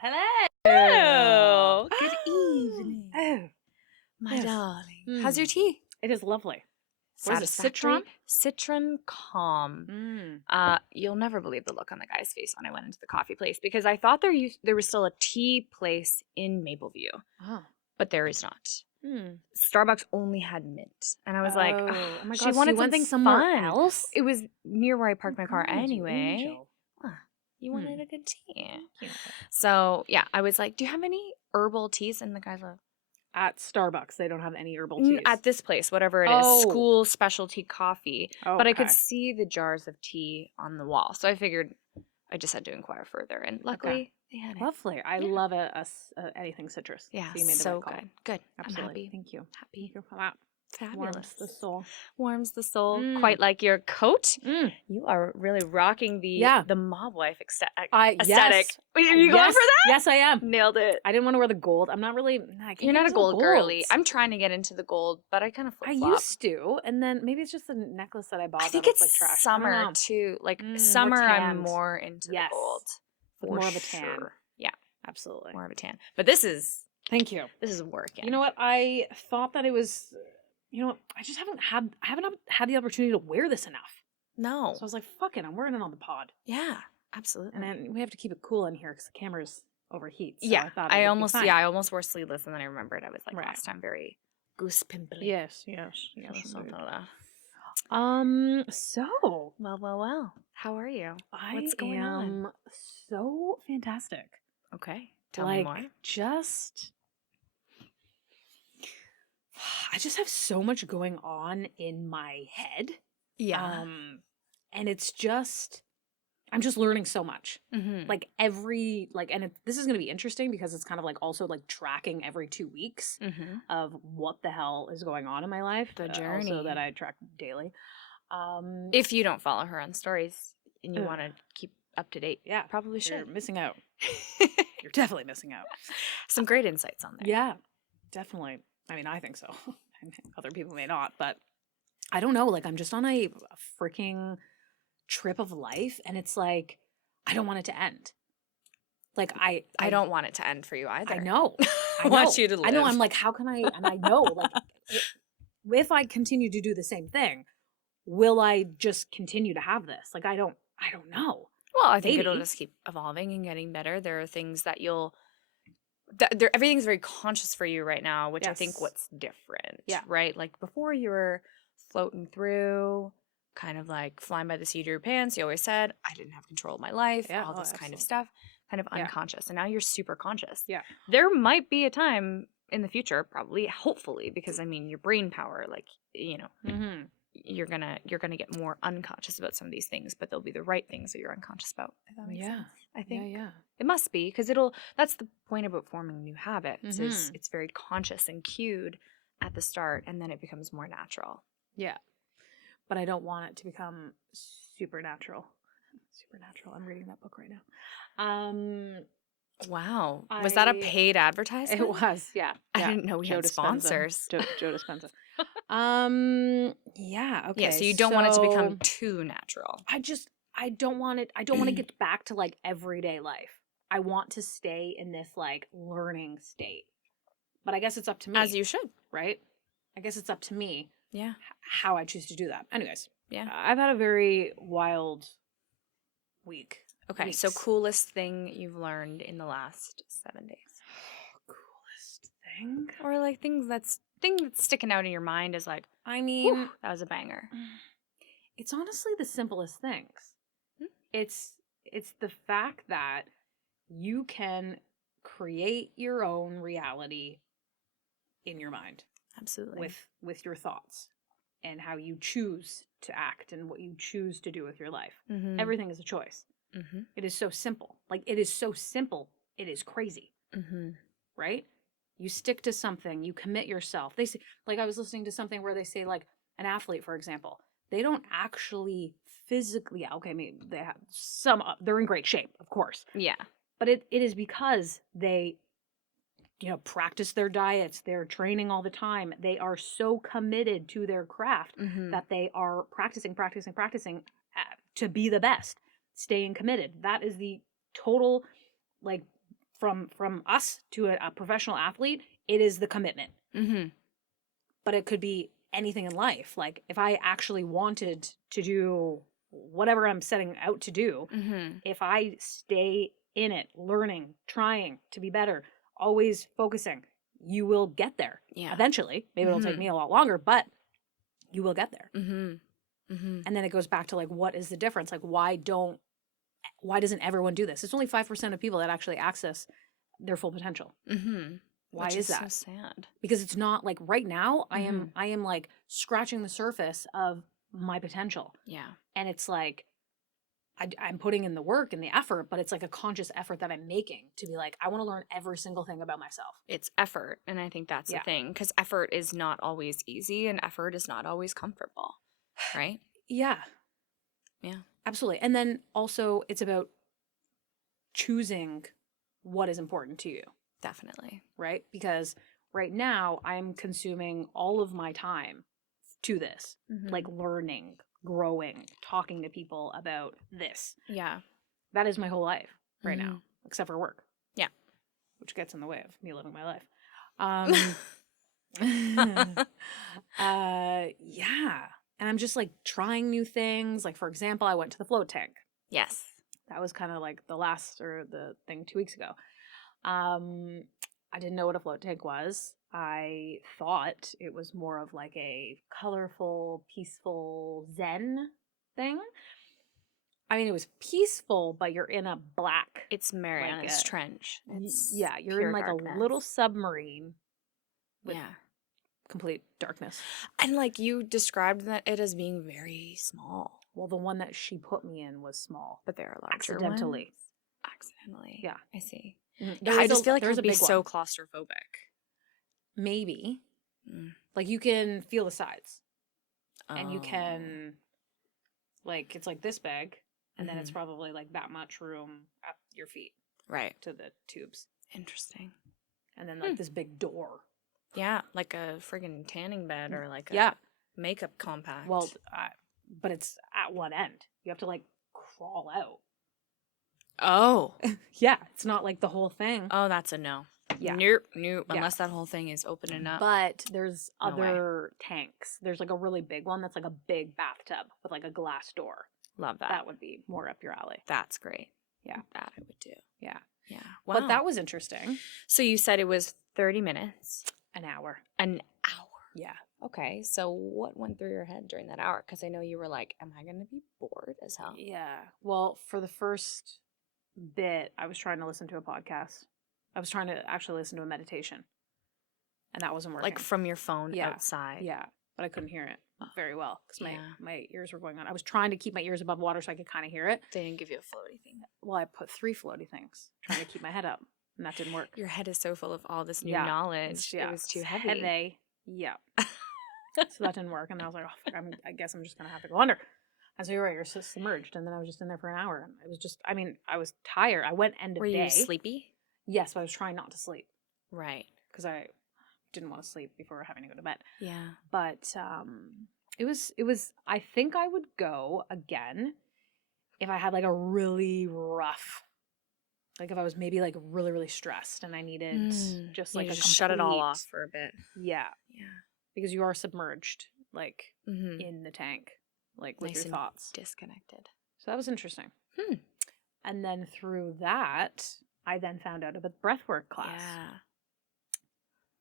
Hello. Good Oh. evening. Oh, My yes. darling. How's your tea? It is lovely. What is it, Satisfactory. Citron calm. You'll never believe the look on the guy's face when I went into the coffee place because I thought there was still a tea place in Mapleview, Oh. but there is not. Mm. Starbucks only had mint, and I was like, oh my she god, so wanted you went something somewhere fun. else? It was near where I parked my car God, you anyway. angel. You wanted a good tea. Thank you. So yeah, I was like, do you have any herbal teas? And the guy's like, At Starbucks, they don't have any herbal teas. at this place, whatever it is, Oh. school specialty coffee. Okay. But I could see the jars of tea on the wall. So I figured I just had to inquire further. And luckily, they had it. Lovely. I love anything citrus. Yeah, so you made the so right call. good. Good. Absolutely. I'm happy. Thank you. Happy. Thank you for that. Fabulous. Warms the soul. Warms the soul. Mm. Quite like your coat. Mm. You are really rocking the mob wife aesthetic. Yes. Are you going for that? Yes, I am. Nailed it. I didn't want to wear the gold. I'm not really. You're not a gold girly. I'm trying to get into the gold, but I kind of flip-flop. I used to, and then maybe it's just the necklace that I bought. I think that it's looks like trash. summer too. Like more summer, I'm tanned. more into the gold. With more of a tan. Sure. Yeah, absolutely. more of a tan. But this is Thank you. This is working. You know what? I thought that it was. You know what? I just haven't had the opportunity to wear this enough. No. So I was like, fuck it, I'm wearing it on the pod. Yeah, absolutely. And then we have to keep it cool in here because the cameras overheat. So yeah, I thought I almost wore sleeveless, and then I remembered I was like last time very goose pimply. Yes. indeed. So Well. How are you? What's going on? So fantastic. Okay, tell me more. I just have so much going on in my head. Yeah. And it's just, I'm just learning so much. Mm-hmm. Like this is going to be interesting because it's kind of like also like tracking every 2 weeks of what the hell is going on in my life. The journey. Also that I track daily. If you don't follow her on stories and you want to keep up to date, yeah, probably should. You're missing out. You're definitely missing out. Some great insights on there. Yeah, definitely. I mean, I think so. Other people may not, but I don't know. Like, I'm just on a freaking trip of life, and it's like, I don't want it to end. Like, I don't want it to end for you either. I know. I want you to live. I know. I'm like, how can I? And I know, like, if I continue to do the same thing, will I just continue to have this? Like, I don't know. Well, I think it'll just keep evolving and getting better. There are things that everything's very conscious for you right now, which I think what's different. Yeah. Right? Like before you were floating through, kind of like flying by the seat of your pants. You always said, I didn't have control of my life, all this kind of stuff, kind of unconscious. And now you're super conscious. Yeah. There might be a time in the future, probably, hopefully, because I mean, your brain power, like, you know, you're gonna get more unconscious about some of these things, but they'll be the right things that you're unconscious about. If that makes sense. I think it must be, because that's the point about forming new habits is it's very conscious and cued at the start, and then it becomes more natural. Yeah, but I don't want it to become supernatural. I'm reading that book right now. Wow, was that a paid advertisement? It was. Yeah. I didn't know we had sponsors. Joe Dispenza. Yeah. Okay. Yeah. So you don't want it to become too natural. I don't want it. I don't want to get back to like everyday life. I want to stay in this like learning state. But I guess it's up to me. As you should, right? I guess it's up to me. Yeah. How I choose to do that. Anyways. Yeah. I've had a very wild week. Okay. Weeks. So coolest thing you've learned in the last 7 days. Coolest thing? Or like thing that's sticking out in your mind is like, I mean, that was a banger. It's honestly the simplest things. It's the fact that you can create your own reality in your mind. Absolutely. With your thoughts and how you choose to act and what you choose to do with your life. Everything is a choice. It is so simple. Like, it is so simple. It is crazy. Right? You stick to something. You commit yourself. They say, like, I was listening to something where they say, like, an athlete, for example, they don't actually physically, okay, maybe they have they're in great shape, of course. Yeah. But it is because they, practice their diets, they're training all the time. They are so committed to their craft that they are practicing to be the best, staying committed. That is the total, like, from us to a professional athlete, it is the commitment. But it could be anything in life. Like if I actually wanted to do whatever I'm setting out to do, if I stay in it, learning, trying to be better, always focusing, you will get there. Eventually. Maybe it'll take me a lot longer, but you will get there. And then it goes back to like, what is the difference? Like, why doesn't everyone do this? It's only 5% of people that actually access their full potential. Why is that? So sad. Because it's not like right now I am like scratching the surface of my potential. Yeah. And it's like I'm putting in the work and the effort, but it's like a conscious effort that I'm making to be like, I want to learn every single thing about myself. It's effort. And I think that's the thing, because effort is not always easy and effort is not always comfortable. Right? Yeah. Absolutely. And then also it's about choosing what is important to you. Definitely. Right? Because right now I'm consuming all of my time to this, like learning, growing, talking to people about this. Yeah. That is my whole life right now, except for work. Yeah. Which gets in the way of me living my life. Yeah. And I'm just like trying new things. Like, for example, I went to the float tank. Yes. That was kind of like the thing 2 weeks ago. I didn't know what a float tank was. I thought it was more of like a colorful, peaceful Zen thing. I mean, it was peaceful, but you're in a black. It's Mariana's Trench. You're in like darkness. A little submarine. With complete darkness. And like you described it as being very small. Well, the one that she put me in was small. But there are larger Accidentally. Yeah. I see. I just feel like it would be so claustrophobic. Maybe. Like you can feel the sides. And you can, like, it's like this big. And then it's probably like that much room at your feet. Right. To the tubes. Interesting. And then like this big door. Yeah. Like a friggin' tanning bed or like a makeup compact. Well, but it's at one end. You have to like crawl out. Oh. Yeah. It's not like the whole thing. Oh, that's a no. Yeah. Nope. Unless that whole thing is opening up. But there's other tanks. There's like a really big one that's like a big bathtub with like a glass door. Love that. That would be more up your alley. That's great. Yeah. That I would do. Yeah. Yeah. Wow. But that was interesting. So you said it was 30 minutes. An hour. An hour. Yeah. Okay. So what went through your head during that hour? Because I know you were like, am I going to be bored as hell? Yeah. Well, for the first bit, I was trying to listen to a podcast. I was trying to actually listen to a meditation. And that wasn't working. Like from your phone outside. Yeah. But I couldn't hear it very well because my ears were going on. I was trying to keep my ears above water so I could kind of hear it. They didn't give you a floaty thing. Well, I put 3 floaty things trying to keep my head up, and that didn't work. Your head is so full of all this new knowledge. It was too heavy. Heavy. Yeah. So that didn't work, and I was like, oh, fuck, I guess I'm just going to have to go under. And so you're right, you're so submerged. And then I was just in there for an hour. And it was just, I mean, I was tired. I went end of day. Were you sleepy? Yes, but I was trying not to sleep. Right. Because I didn't want to sleep before having to go to bed. Yeah. But it was I think I would go again if I had like a really rough, like if I was maybe like really, really stressed and I needed just like just shut it all off for a bit. Yeah. Yeah. Because you are submerged like in the tank, like with nice your thoughts. Disconnected. So that was interesting. And then through that, I then found out about the breathwork class. Yeah.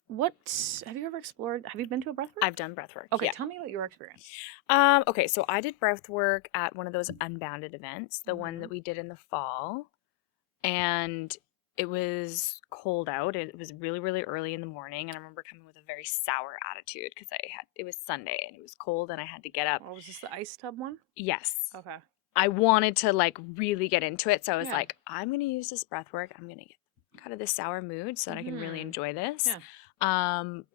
What have you ever explored? Have you been to a breathwork? I've done breathwork. Okay, tell me about your experience. Okay, so I did breathwork at one of those Unbounded events, the one that we did in the fall, and it was cold out. It was really, really early in the morning, and I remember coming with a very sour attitude because it was Sunday and it was cold, and I had to get up. Oh, was this the ice tub one? Yes. Okay. I wanted to like really get into it, so I was like, I'm gonna use this breathwork. I'm gonna get out of this sour mood so that I can really enjoy this. Yeah.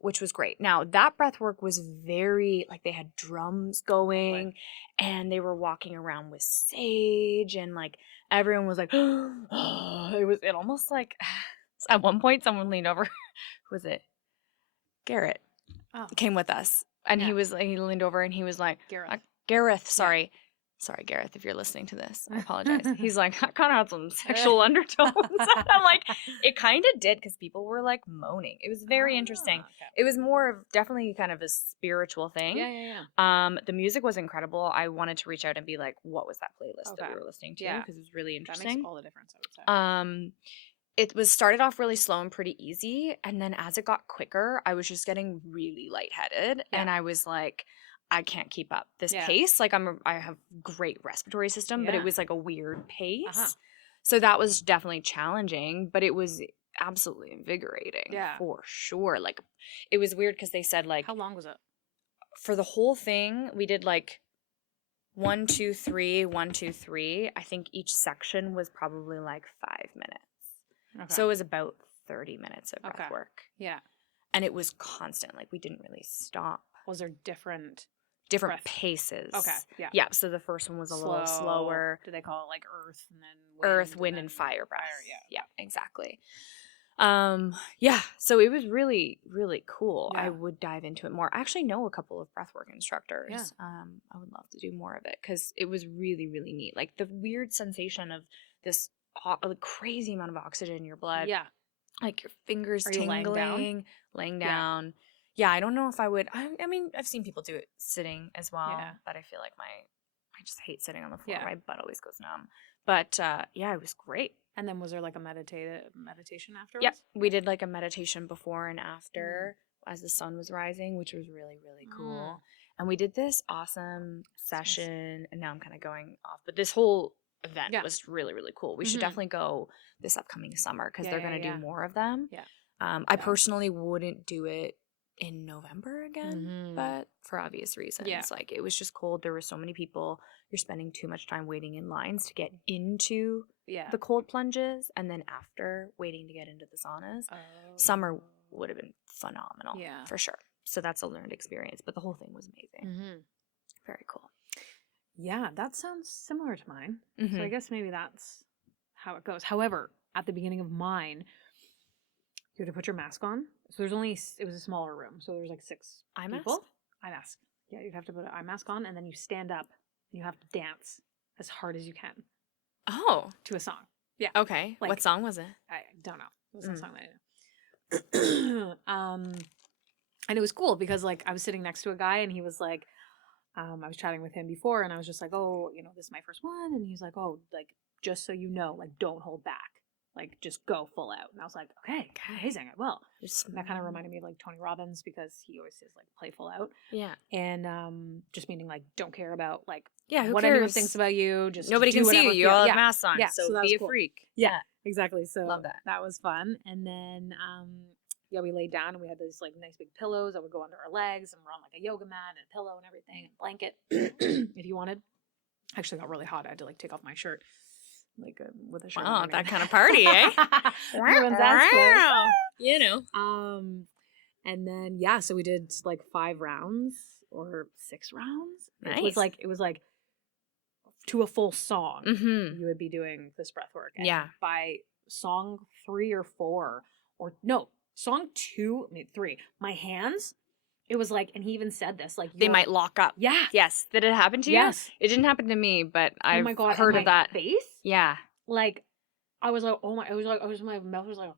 Which was great. Now that breathwork was very like they had drums going and they were walking around with sage and like everyone was like it almost like at one point someone leaned over. Who was it? Garrett came with us and he leaned over and he was like Gareth, sorry. Sorry, Gareth, if you're listening to this, I apologize. He's like, I kind of had some sexual undertones. I'm like, it kind of did because people were like moaning. It was very interesting. Okay. It was more of definitely kind of a spiritual thing. Yeah. The music was incredible. I wanted to reach out and be like, what was that playlist that we were listening to? Because it was really interesting. That makes all the difference, I would say. It was started off really slow and pretty easy. And then as it got quicker, I was just getting really lightheaded. And I was like, I can't keep up this pace. Like I have great respiratory system, but it was like a weird pace. So that was definitely challenging, but it was absolutely invigorating for sure. Like it was weird because they said like, how long was it? For the whole thing, we did like 1, 2, 3, 1, 2, 3. I think each section was probably like 5 minutes. Okay. So it was about 30 minutes of breath work. Yeah. And it was constant. Like we didn't really stop. Was there different paces? Okay. Yeah. Yeah. So the first one was a little slower. Do they call it like earth and then wind and fire breath? Yeah. Exactly. Yeah. So it was really, really cool. Yeah. I would dive into it more. I actually know a couple of breathwork instructors. Yeah. I would love to do more of it because it was really, really neat. Like the weird sensation of this crazy amount of oxygen in your blood. Yeah. Like your fingers tingling, laying down. Yeah, I don't know if I would. I mean, I've seen people do it sitting as well, but I feel like I just hate sitting on the floor. My butt always goes numb. But it was great. And then was there like a meditation afterwards? Yep, we did like a meditation before and after as the sun was rising, which was really, really cool. And we did this awesome session, and now I'm kind of going off, but this whole event was really, really cool. We should definitely go this upcoming summer because they're going to do more of them. Yeah. I personally wouldn't do it in November again, but for obvious reasons. Like it was just cold. There were so many people. You're spending too much time waiting in lines to get into the cold plunges, and then after waiting to get into the saunas. Summer would have been phenomenal, for sure. So that's a learned experience, but the whole thing was amazing. Very cool. Yeah, that sounds similar to mine. So I guess maybe that's how it goes. However, at the beginning of mine, you had to put your mask on. So it was a smaller room. So there's like 6 people. Eye mask. Yeah, you'd have to put an eye mask on, and then you stand up and you have to dance as hard as you can. Oh. To a song. Yeah. Okay. Like, what song was it? I don't know. It was a song that I know. And it was cool because like I was sitting next to a guy and he was like, I was chatting with him before and I was just like, oh, this is my first one. And he's like, oh, like, just so you know, like, don't hold back. Like, just go full out. And I was like, okay, amazing, I will. And that kind of reminded me of, like, Tony Robbins because he always says, like, play full out. Yeah. And just meaning, like, don't care about, like, what anyone thinks about you. Just nobody can see you. You all have masks on. Yeah. So be a freak. Yeah, exactly. So love that. That was fun. And then, we laid down and we had these, like, nice big pillows that would go under our legs. And we're on, like, a yoga mat and a pillow and everything. And blanket, if you wanted. Actually got really hot. I had to, like, take off my shirt. Like with a shirt. Wow, that kind of party, eh? Everyone's wow. And then so we did like 5 rounds or 6 rounds. Nice. It was like to a full song. You would be doing this breath work. And by song 3 or 4, or no, song 2, maybe 3, my hands. It was like, and he even said this, like they might lock up. Yeah. Yes. Did it happen to you? Yes. It didn't happen to me, but I've heard of that. Face? Yeah. Like, I was like, oh my! My mouth was like,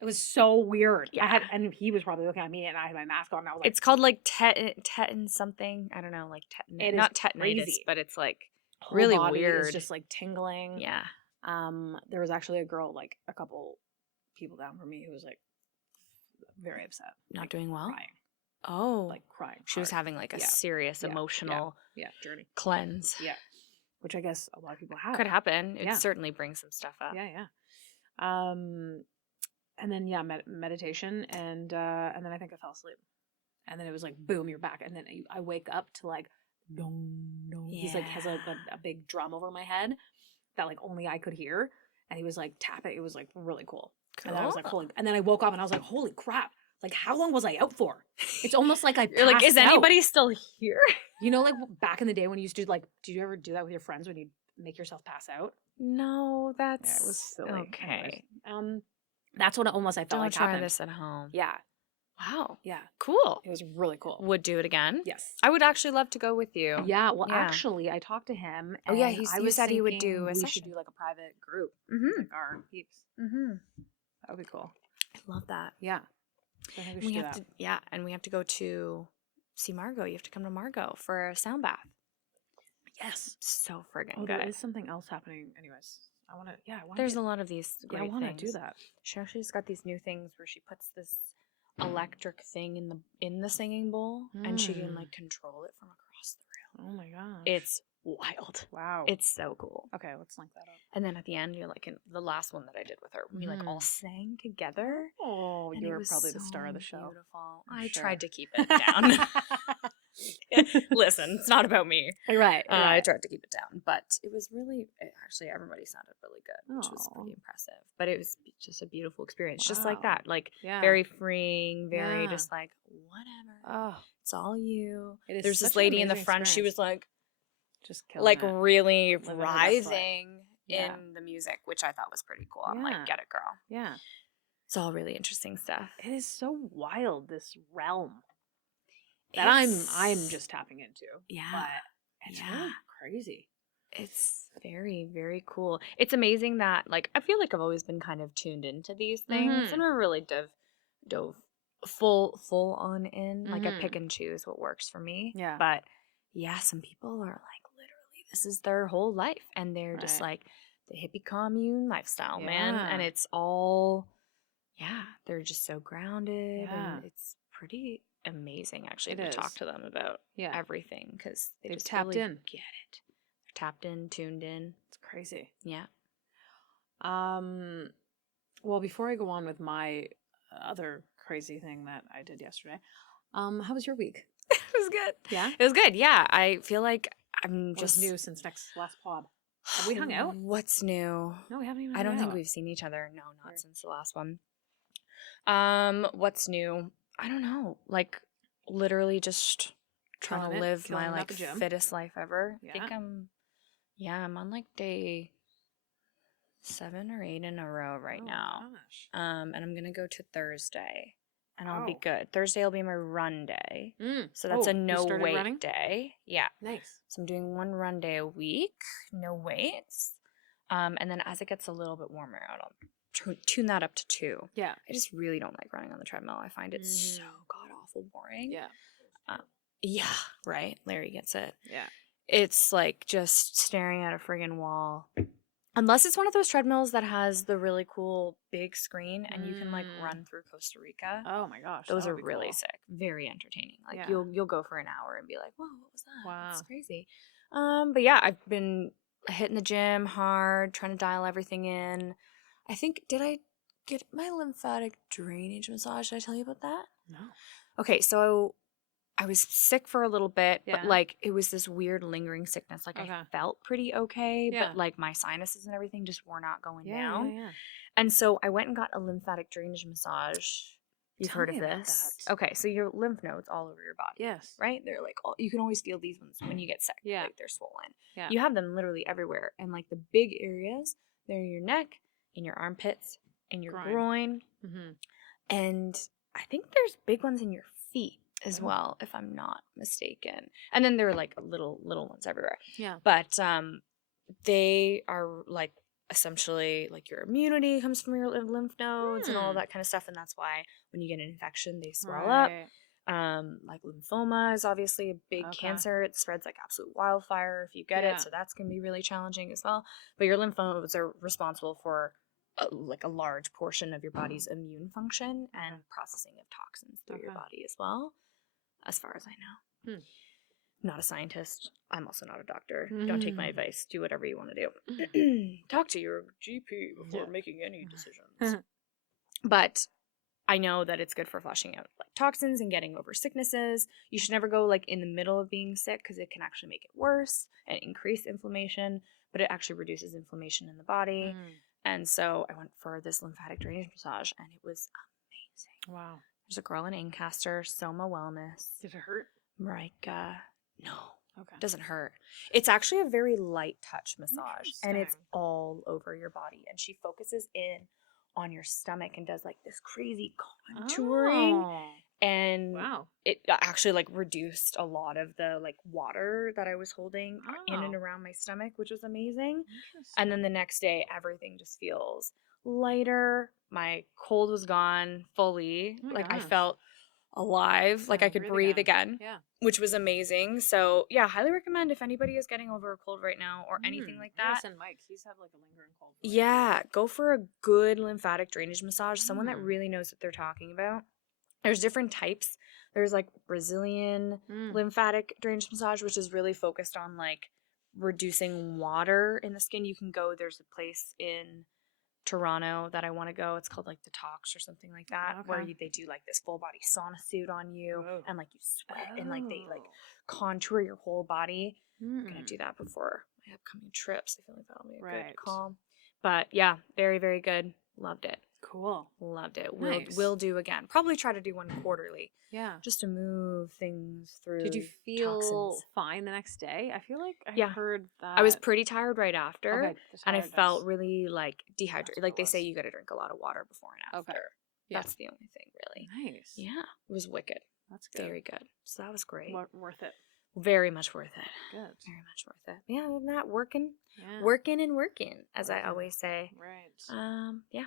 it was so weird. Yeah. And he was probably looking at me, and I had my mask on. And I was like, it's called like tetan something. I don't know, like tetanus. Not tetanitis, crazy. But it's like whole really body weird. Is just like tingling. Yeah. There was actually a girl, like a couple people down from me, who was like very upset, not doing well. Crying. Oh, like crying. She was having like a serious emotional journey cleanse. Yeah, which I guess a lot of people have. Could happen. It certainly brings some stuff up. Yeah. And then meditation, and then I think I fell asleep, and then it was like boom, you're back, and then I wake up to like dong dong. He's like has like a big drum over my head that like only I could hear, and he was like tapping. It was like really cool. And then I was like and then I woke up and I was like, holy crap. Like, how long was I out for? It's almost like I You're like, is anybody still here? Like back in the day when you used to like, did you ever do that with your friends when you make yourself pass out? No, that's it was silly. Okay. Anyways, that's what almost I felt like happened. Don't try this at home. Yeah. Wow. Yeah. Cool. It was really cool. Would do it again? Yes. I would actually love to go with you. Yeah. Well, actually, I talked to him. Oh, yeah. And I You was said he would thinking do a we session. should do like a private group. Mm-hmm. Like our peeps. Mm-hmm. That would be cool. I love that. Yeah. So I think we should do that. Yeah. And we have to go to see Margot. You have to come to Margot for a sound bath. Yes. So friggin' good. There is something else happening. Anyways, I want to. Yeah, There's a lot of these great I want to things. do that. She's got these new things where she puts this electric thing in the singing bowl, and she can like control it from across the room. Oh my gosh. It's wild. Wow. It's so cool. Okay, let's link that up. And then at the end, you're like in the last one that I did with her, we like all sang together. Oh, and you it were was probably the so star of the show. Beautiful. I'm I sure. tried to keep it down. Listen, it's not about me. Right. I tried to keep it down, but it was really, actually, everybody sounded really good, which was pretty impressive. But it was just a beautiful experience, just like that. Like, very freeing, very just like, whatever. Oh, it's all you. There's this lady in the front, she was like, just like really writhing in the music, which I thought was pretty cool. I'm like, get it, girl. Yeah. It's all really interesting stuff. It is so wild, this realm that I'm just tapping into. Yeah. But it's really crazy. It's very, very cool. It's amazing that, like, I feel like I've always been kind of tuned into these things, and I really dove full on in. Like, I pick and choose what works for me. Yeah. But yeah, some people are like, literally, this is their whole life, and they're just like the hippie commune lifestyle, man. And it's all, they're just so grounded, and it's pretty amazing actually to talk to them about everything, because they've just tapped really in. Get it. They're tapped in, tuned in. It's crazy. Yeah. Well, before I go on with my other crazy thing that I did yesterday, how was your week? It was good. Yeah? It was good. Yeah. I feel like I'm What's just new since last pod? Have we hung out? What's new? No, we haven't even I don't think we've seen each other. No, not since the last one. What's new? I don't know. Like, literally just trying to live my like fittest life ever. I think I'm on like day 7 or 8 in a row right now. Gosh. And I'm gonna go to Thursday, and I'll be good. Thursday will be my run day, so that's a no weight day. Yeah, nice. So I'm doing 1 run day a week, no weights. And then as it gets a little bit warmer out, I'll tune that up to 2. Yeah, I just really don't like running on the treadmill. I find it so god awful boring. Yeah. Yeah, right. Larry gets it. Yeah. It's like just staring at a friggin' wall. Unless it's one of those treadmills that has the really cool big screen and you can like run through Costa Rica. Oh my gosh. Those are really sick. Very entertaining. Like you'll go for an hour and be like, whoa, what was that? Wow. That's crazy. But yeah, I've been hitting the gym hard, trying to dial everything in. I think, did I get my lymphatic drainage massage? Did I tell you about that? No. Okay, so I was sick for a little bit, but like it was this weird lingering sickness. Like I felt pretty okay, but like my sinuses and everything just were not going down. Yeah. And so I went and got a lymphatic drainage massage. You've heard of this? Okay, so your lymph nodes all over your body. Yes. Right? They're like, you can always feel these ones when you get sick. Yeah. Like they're swollen. Yeah. You have them literally everywhere. And like the big areas, they're in your neck, in your armpits, in your groin. Mm-hmm. And I think there's big ones in your feet as well, if I'm not mistaken. And then there are like little ones everywhere. Yeah. But they are like essentially like your immunity comes from your lymph nodes and all that kind of stuff. And that's why when you get an infection, they swell up. Like lymphoma is obviously a big cancer. It spreads like absolute wildfire if you get it. So that's going to be really challenging as well. But your lymph nodes are responsible for like a large portion of your body's immune function and processing of toxins through your body as well, as far as I know. Not a scientist. I'm also not a doctor. Don't take my advice. Do whatever you want to do. Talk to your GP before making any decisions. But I know that it's good for flushing out like toxins and getting over sicknesses. You should never go like in the middle of being sick because it can actually make it worse and increase inflammation, but it actually reduces inflammation in the body. And so I went for this lymphatic drainage massage, and it was amazing. Wow. There's a girl in Ancaster, Soma Wellness. Did it hurt? Marika. No. Okay. It doesn't hurt. It's actually a very light touch massage, and it's all over your body. And she focuses in on your stomach and does like this crazy contouring. And it actually like reduced a lot of the like water that I was holding in and around my stomach, which was amazing. And then the next day, everything just feels lighter. My cold was gone fully. I felt alive, like I could breathe again, which was amazing. So yeah, highly recommend if anybody is getting over a cold right now or anything like that. Send Mike. He's had like a lingering cold. Yeah, go for a good lymphatic drainage massage. Someone that really knows what they're talking about. There's different types. There's like Brazilian lymphatic drainage massage, which is really focused on like reducing water in the skin. You can go, there's a place in Toronto that I want to go. It's called like Detox or something like that, where they do like this full body sauna suit on you and like you sweat and like they like contour your whole body. I'm gonna do that before my upcoming trips. I feel like that'll be a good calm. But yeah, very, very good. Loved it. Cool. Loved it. We'll do again. Probably try to do one quarterly. Yeah. Just to move things through. Did you feel toxins. fine the next day? I feel like I heard that. I was pretty tired right after. Okay. And I felt really like dehydrated. Like they say you got to drink a lot of water before and after. Okay. Yeah. That's the only thing really. Nice. Yeah. It was wicked. That's good. Very good. So that was great. Worth it. Very much worth it. Good. Very much worth it. Yeah, other than that, working, as I always say. Right. Yeah.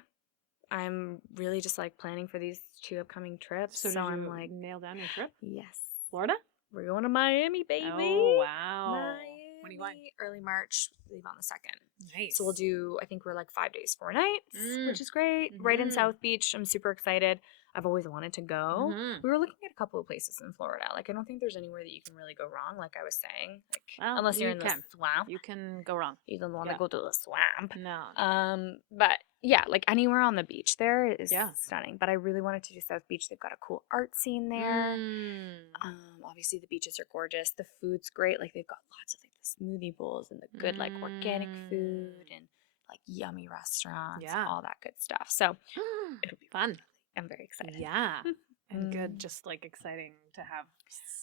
I'm really just like planning for these 2 upcoming trips. So I'm like, nail down your trip? Yes. Florida? We're going to Miami, baby. Oh, wow. Miami. When are you going? Early March. Leave on the 2nd. Nice. So we'll do, I think we're like 5 days, 4 nights, which is great. Right in South Beach. I'm super excited. I've always wanted to go. We were looking at a couple of places in Florida. Like, I don't think there's anywhere that you can really go wrong, like I was saying. Like, unless you're in the swamp. You can go wrong. You don't want to go to the swamp. No. But yeah, like anywhere on the beach there is stunning. But I really wanted to do South Beach. They've got a cool art scene there. Obviously the beaches are gorgeous. The food's great. Like they've got lots of like the smoothie bowls and the good like organic food and like yummy restaurants, all that good stuff. So it'll be fun. I'm very excited. Yeah. And good, just like exciting to have,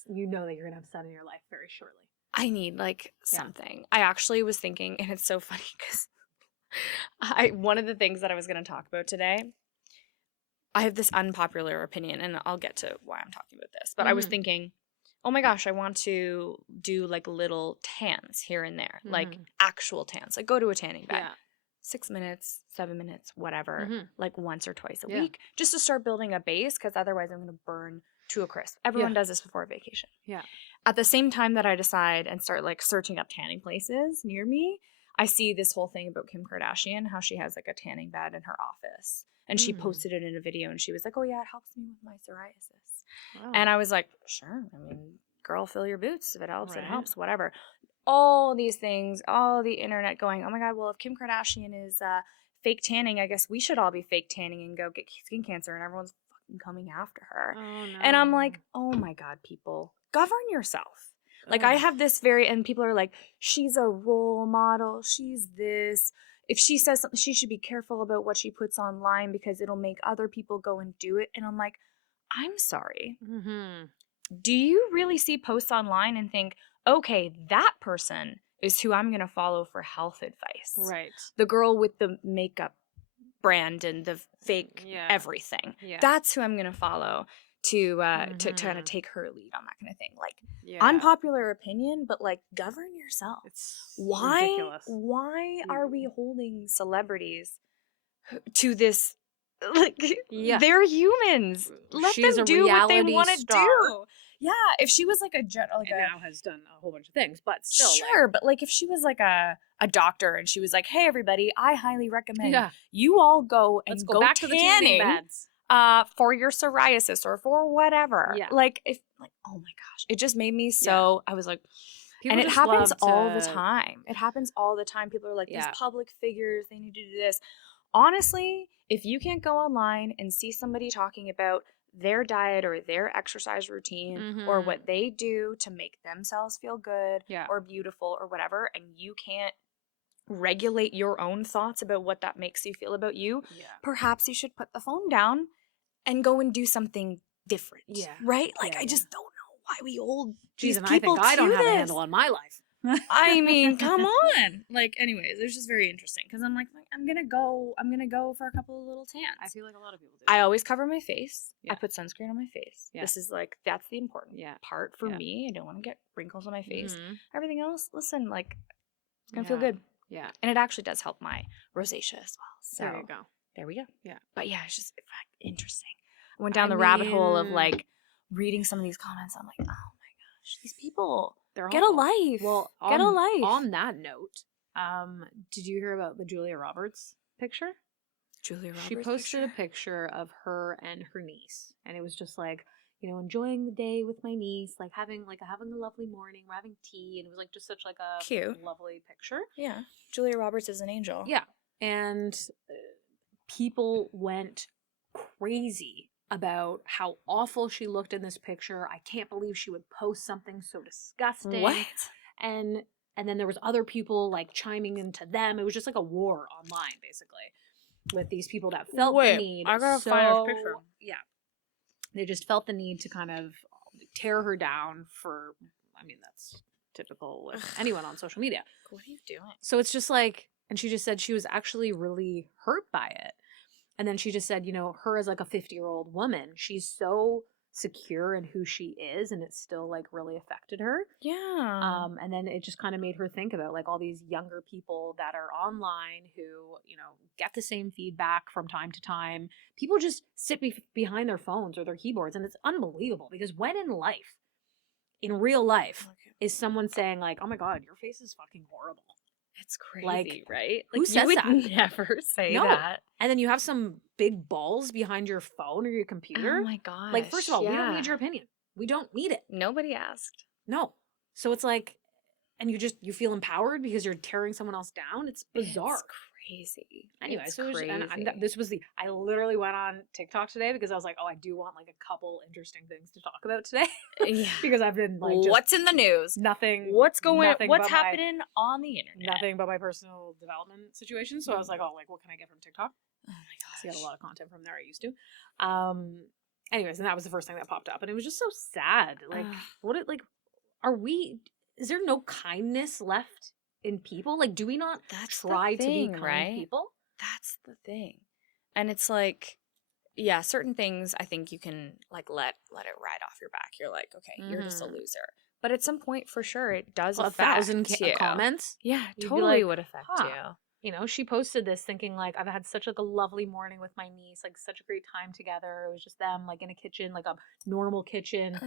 that you're going to have sun in your life very shortly. I need like something. I actually was thinking, and it's so funny because one of the things that I was going to talk about today, I have this unpopular opinion, and I'll get to why I'm talking about this, but I was thinking, oh my gosh, I want to do like little tans here and there, like actual tans, like go to a tanning bed. 6 minutes, 7 minutes, whatever, like once or twice a week, just to start building a base, because otherwise I'm going to burn to a crisp. Everyone does this before a vacation. Yeah. At the same time that I decide and start like searching up tanning places near me, I see this whole thing about Kim Kardashian, how she has like a tanning bed in her office. And she posted it in a video and she was like, oh yeah, it helps me with my psoriasis. Wow. And I was like, sure. I mean, girl, fill your boots. If it helps, it helps, whatever. All these things, all the internet going, oh my God, well, if Kim Kardashian is fake tanning, I guess we should all be fake tanning and go get skin cancer, and everyone's fucking coming after her. Oh, no. And I'm like, oh my God, people, govern yourself. Like I have this and people are like, she's a role model. She's this. If she says something, she should be careful about what she puts online because it'll make other people go and do it. And I'm like, I'm sorry. Do you really see posts online and think, okay, that person is who I'm going to follow for health advice. Right. The girl with the makeup brand and the fake everything. Yeah. That's who I'm going to follow to kind of take her lead on that kind of thing. Like unpopular opinion, but like govern yourself. It's ridiculous. Why are we holding celebrities to this? Like they're humans. Let them do what they want to do. Yeah, if she was like now has done a whole bunch of things, but still. Sure, but like if she was like a doctor and she was like, hey everybody, I highly recommend you all go and go back to the tanning beds for your psoriasis or for whatever. Yeah. Like if oh my gosh, it just made me so I was like people, and it happens all the time. It happens all the time. People are like these public figures, they need to do this. Honestly, if you can't go online and see somebody talking about their diet or their exercise routine or what they do to make themselves feel good or beautiful or whatever, and you can't regulate your own thoughts about what that makes you feel about you, perhaps you should put the phone down and go and do something different. Yeah. Right? Like, I just don't know why we hold these people I think I don't have a handle on my life. I mean, come on. Like, anyways, it was just very interesting because I'm like, I'm gonna go for a couple of little tans. I feel like a lot of people do. I always cover my face. Yeah. I put sunscreen on my face. Yeah. This is like, that's the important part for me. I don't want to get wrinkles on my face. Everything else, listen, like, it's gonna feel good. Yeah. And it actually does help my rosacea as well. So there you go. There we go. Yeah. But yeah, it's just interesting. I went down the rabbit hole of like reading some of these comments. I'm like, oh my gosh, these people, get a life. Well, get a life. On that note, did you hear about the Julia Roberts picture? Julia Roberts. She posted a picture of her and her niece, and it was just like, you know, enjoying the day with my niece, like having a lovely morning, we're having tea, and it was like just such like a cute, lovely picture. Yeah, Julia Roberts is an angel. Yeah, and people went crazy about how awful she looked in this picture. I can't believe she would post something so disgusting. What? And then there was other people like chiming into them. It was just like a war online, basically, with these people that felt the need. I gotta find this picture. Yeah. They just felt the need to kind of tear her down for, I mean, that's typical with anyone on social media. What are you doing? So it's just like, and she just said she was actually really hurt by it. And then she just said, you know, her as like a 50-year-old woman, she's so secure in who she is, and it's still like really affected her. Yeah. And then it just kind of made her think about like all these younger people that are online who, you know, get the same feedback from time to time. People just sit behind their phones or their keyboards, and it's unbelievable because when in real life, is someone saying like, "Oh my God, your face is fucking horrible." It's crazy, right? Like, who says that? Never say that. And then you have some big balls behind your phone or your computer. Oh my gosh. Like, first of all, we don't need your opinion. We don't need it. Nobody asked. No. So it's like, and you feel empowered because you're tearing someone else down. It's bizarre. It's crazy. Anyway, it's so crazy. I literally went on TikTok today because I was like, oh, I do want like a couple interesting things to talk about today. Yeah. Because I've been like, what's in the news? Nothing. What's happening on the internet? Nothing but my personal development situation. So I was like, oh, like what can I get from TikTok? Oh my gosh. So I got a lot of content from there. I used to. Anyways, and that was the first thing that popped up, and it was just so sad. Like, is there no kindness left in people? Like, do we not try to be kind people? That's the thing. And it's like, yeah, certain things I think you can like let it ride off your back. You're like, okay, you're just a loser. But at some point, for sure, it does affect 1,000 you. Comments. Yeah, totally would affect you. You know, she posted this thinking like, I've had such like a lovely morning with my niece, like such a great time together. It was just them like in a kitchen, like a normal kitchen,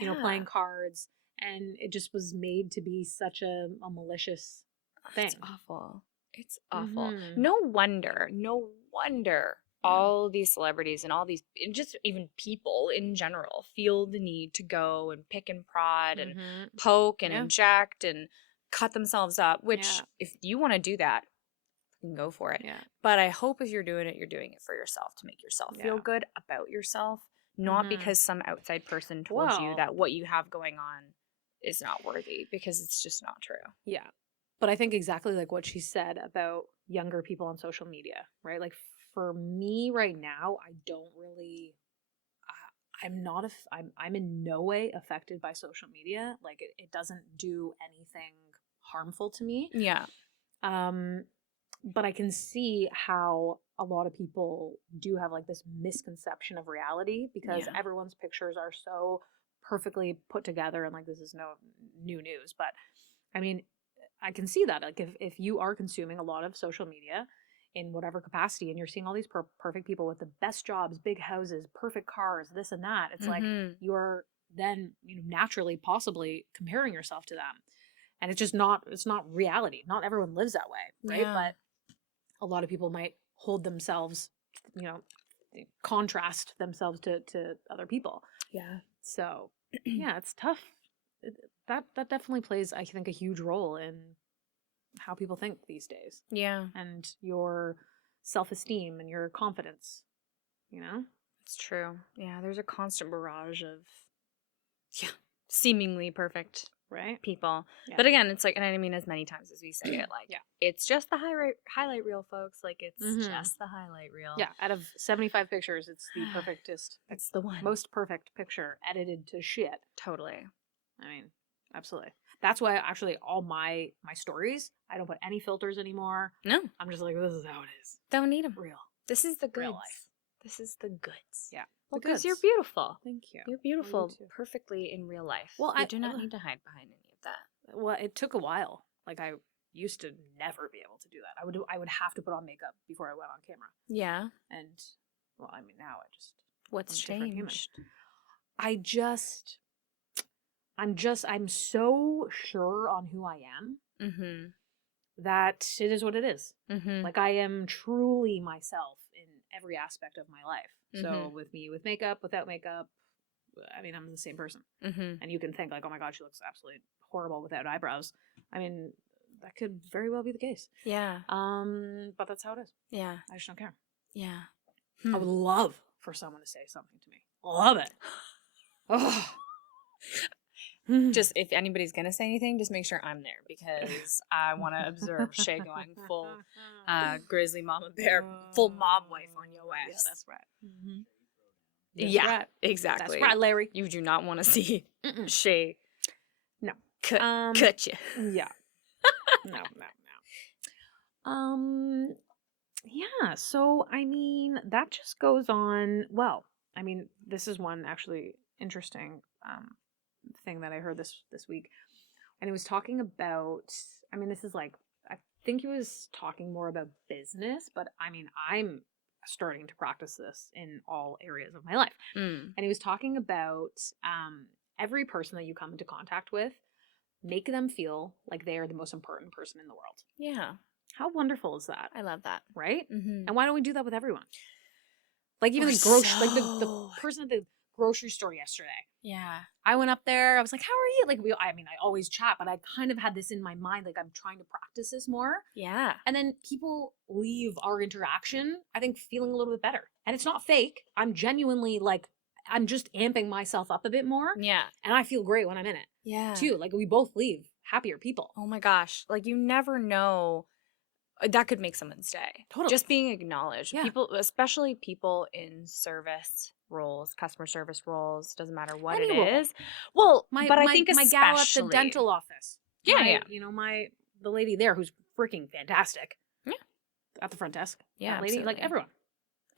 you know, playing cards. And it just was made to be such a malicious thing. It's awful. It's awful. No wonder all these celebrities and all these, just even people in general, feel the need to go and pick and prod and poke and inject and cut themselves up, which if you want to do that, you can go for it. Yeah. But I hope if you're doing it for yourself, to make yourself feel good about yourself, not because some outside person told you that what you have going on is not worthy, because it's just not true. Yeah. But I think exactly like what she said about younger people on social media, right? Like for me right now, I don't really, I'm in no way affected by social media. Like it doesn't do anything harmful to me. Yeah. But I can see how a lot of people do have like this misconception of reality because everyone's pictures are so perfectly put together, and like this is no new news, but I mean, I can see that like if you are consuming a lot of social media in whatever capacity and you're seeing all these perfect people with the best jobs, big houses, perfect cars, this and that, it's like you're then, you know, naturally possibly comparing yourself to them, and it's not reality. Not everyone lives that way, right? But a lot of people might hold themselves, you know, contrast themselves to other people. Yeah. So yeah, it's tough. That definitely plays, I think, a huge role in how people think these days. Yeah. And your self-esteem and your confidence, you know? It's true. Yeah, there's a constant barrage of seemingly perfect people. Yeah. But again, it's like, and I mean, as many times as we say it, like, it's just the highlight reel, folks. Like, it's just the highlight reel. Yeah, out of 75 pictures, it's the perfectest. It's the one. Most perfect picture, edited to shit. Totally. I mean, absolutely. That's why actually all my stories, I don't put any filters anymore. No. I'm just like, this is how it is. Don't need them. Real. This is the goods. Real life. This is the goods. Yeah. Because you're beautiful. Thank you. You're beautiful perfectly in real life. Well, you do not need to hide behind any of that. Well, it took a while. Like, I used to never be able to do that. I would have to put on makeup before I went on camera. Yeah. And, well, I mean, now I just... What's changed? I'm so sure on who I am that it is what it is. Like, I am truly myself in every aspect of my life. So with me, with makeup, without makeup, I mean, I'm the same person. And you can think like, oh my God, she looks absolutely horrible without eyebrows. I mean, that could very well be the case. Yeah. But that's how it is. Yeah. I just don't care. Yeah. I would love for someone to say something to me. Love it. Oh. Just if anybody's gonna say anything, just make sure I'm there because I want to observe Shea going full grizzly mama bear, full mob wife on your ass. Yeah, that's right. Yeah, right. Exactly. That's right, Larry. You do not want to see Shea. No, cut you. Yeah. No. Yeah. So I mean, that just goes on. Well, I mean, this is one actually interesting thing that I heard this week, and he was talking about. I mean, this is like, I think he was talking more about business, but I mean, I'm starting to practice this in all areas of my life. And he was talking about every person that you come into contact with, make them feel like they are the most important person in the world. Yeah. How wonderful is that? I love that. Right? And why don't we do that with everyone? Like even the person at the grocery store yesterday. Yeah. I went up there. I was like, how are you? Like, I always chat, but I kind of had this in my mind. Like, I'm trying to practice this more. Yeah. And then people leave our interaction, I think, feeling a little bit better. And it's not fake. I'm genuinely like, I'm just amping myself up a bit more. Yeah. And I feel great when I'm in it. Yeah. Too. Like, we both leave happier people. Oh my gosh. Like, you never know. That could make someone stay. Totally. Just being acknowledged. Yeah. People, especially people in service roles, customer service roles, doesn't matter what Any it role. is. Well, I think my especially, gal at the dental office. Yeah. You know, the lady there who's freaking fantastic. Yeah. At the front desk. Yeah. That lady, absolutely. like everyone.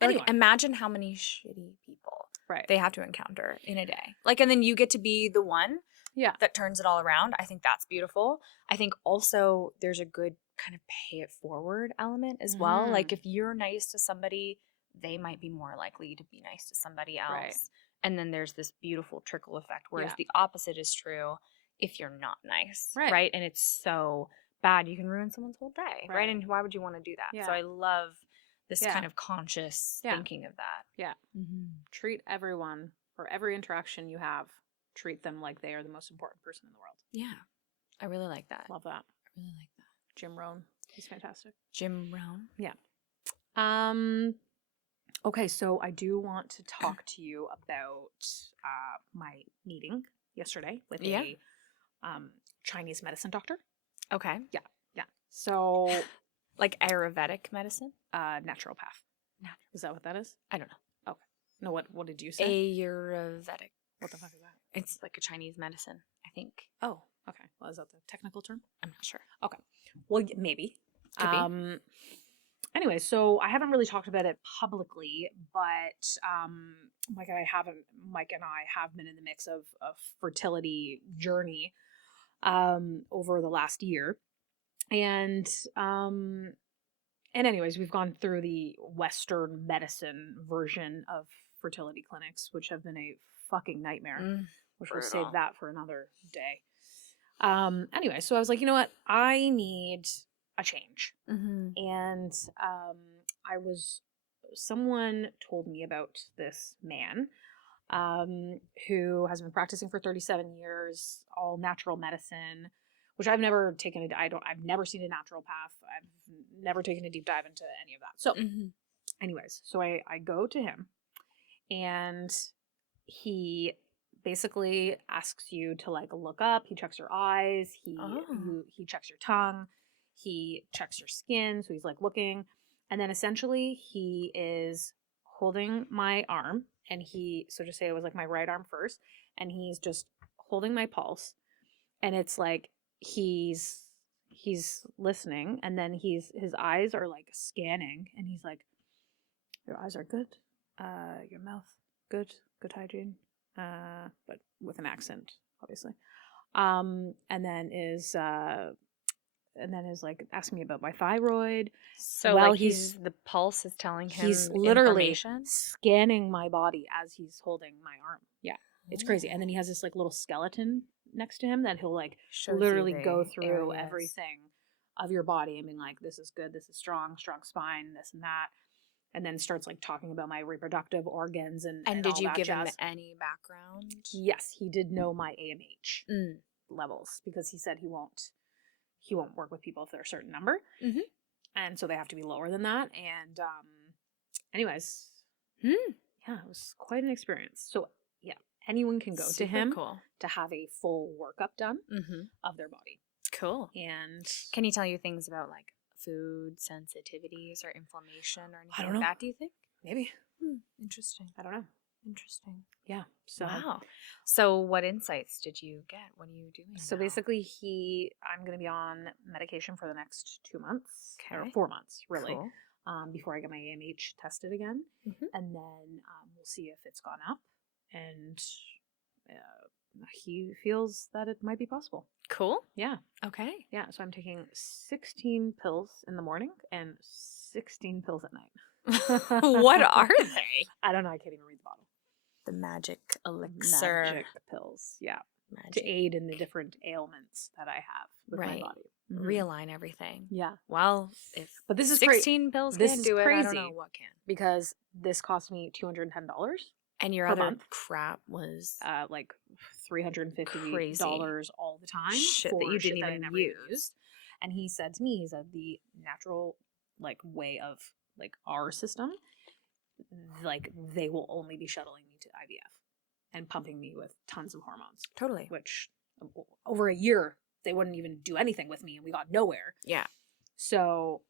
Like, imagine how many shitty people they have to encounter in a day. Like, and then you get to be the one that turns it all around. I think that's beautiful. I think also there's a good kind of pay it forward element as well. Like, if you're nice to somebody, they might be more likely to be nice to somebody else. Right. And then there's this beautiful trickle effect, whereas the opposite is true if you're not nice. Right. And it's so bad, you can ruin someone's whole day. Right. And why would you want to do that? Yeah. So I love this kind of conscious thinking of that. Yeah. Treat everyone, or every interaction you have, treat them like they are the most important person in the world. Yeah. I really like that. Love that. I really like that. Jim Rohn. He's fantastic. Jim Rohn? Yeah. Okay, so I do want to talk to you about my meeting yesterday with a Chinese medicine doctor. Okay. Yeah. So, like Ayurvedic medicine? Naturopath. Is that what that is? I don't know. Okay. No, what did you say? Ayurvedic. What the fuck is that? It's like a Chinese medicine, I think. Oh, okay. Well, is that the technical term? I'm not sure. Okay. Well, maybe. Could be. Anyway, so I haven't really talked about it publicly, but Mike and I have been in the mix of a fertility journey over the last year. And anyways, we've gone through the Western medicine version of fertility clinics, which have been a fucking nightmare, which we'll save that for another day. Anyway, so I was like, you know what? I need a change. And someone told me about this man who has been practicing for 37 years, all natural medicine, which I've never taken I've never seen a naturopath. I've never taken a deep dive into any of that. So anyways, so I go to him, and he basically asks you to like look up. He checks your eyes. He checks your tongue. He checks your skin. So he's like looking, and then essentially he is holding my arm, and just say it was like my right arm first, and he's just holding my pulse, and it's like he's listening, and then his eyes are like scanning, and he's like, your eyes are good, your mouth good hygiene, but with an accent, obviously. And then is like asking me about my thyroid. So while like the pulse is telling him he's literally information? scanning my body as he's holding my arm. Yeah, it's crazy. And then he has this like little skeleton next to him that he'll like literally go through everything of your body and being like, this is good, this is strong spine, this and that. And then starts like talking about my reproductive organs and did all you that give him jazz. any background? Yes, he did know my AMH levels, because he said he won't work with people if they're a certain number. Mm-hmm. And so they have to be lower than that. And anyways, yeah, it was quite an experience. So yeah, anyone can go to him to have a full workup done of their body. Cool. And can he tell you things about like food sensitivities or inflammation or anything I don't know. like that, do you think? Maybe. Interesting. I don't know. Interesting. Yeah. So wow. So what insights did you get? What are you doing So now? basically I'm going to be on medication for the next 2 months. Or 4 months, really. Cool. Before I get my AMH tested again. And then we'll see if it's gone up. And he feels that it might be possible. Cool. Yeah. Okay. Yeah. So I'm taking 16 pills in the morning and 16 pills at night. What are they? I don't know. I can't even read the bottle. The magic elixir. Magic pills. Yeah. Magic. To aid in the different ailments that I have with my body. Realign everything. Yeah. Well, but this is 16 pills can't do it, I don't know what can. Because this cost me $210. And your other crap was like $350 all the time. Shit that you didn't even use. And he said to me, he said the natural like way of like our system, like they will only be shuttling me to IVF and pumping me with tons of hormones. Totally. Which over a year they wouldn't even do anything with me, and we got nowhere. Yeah. So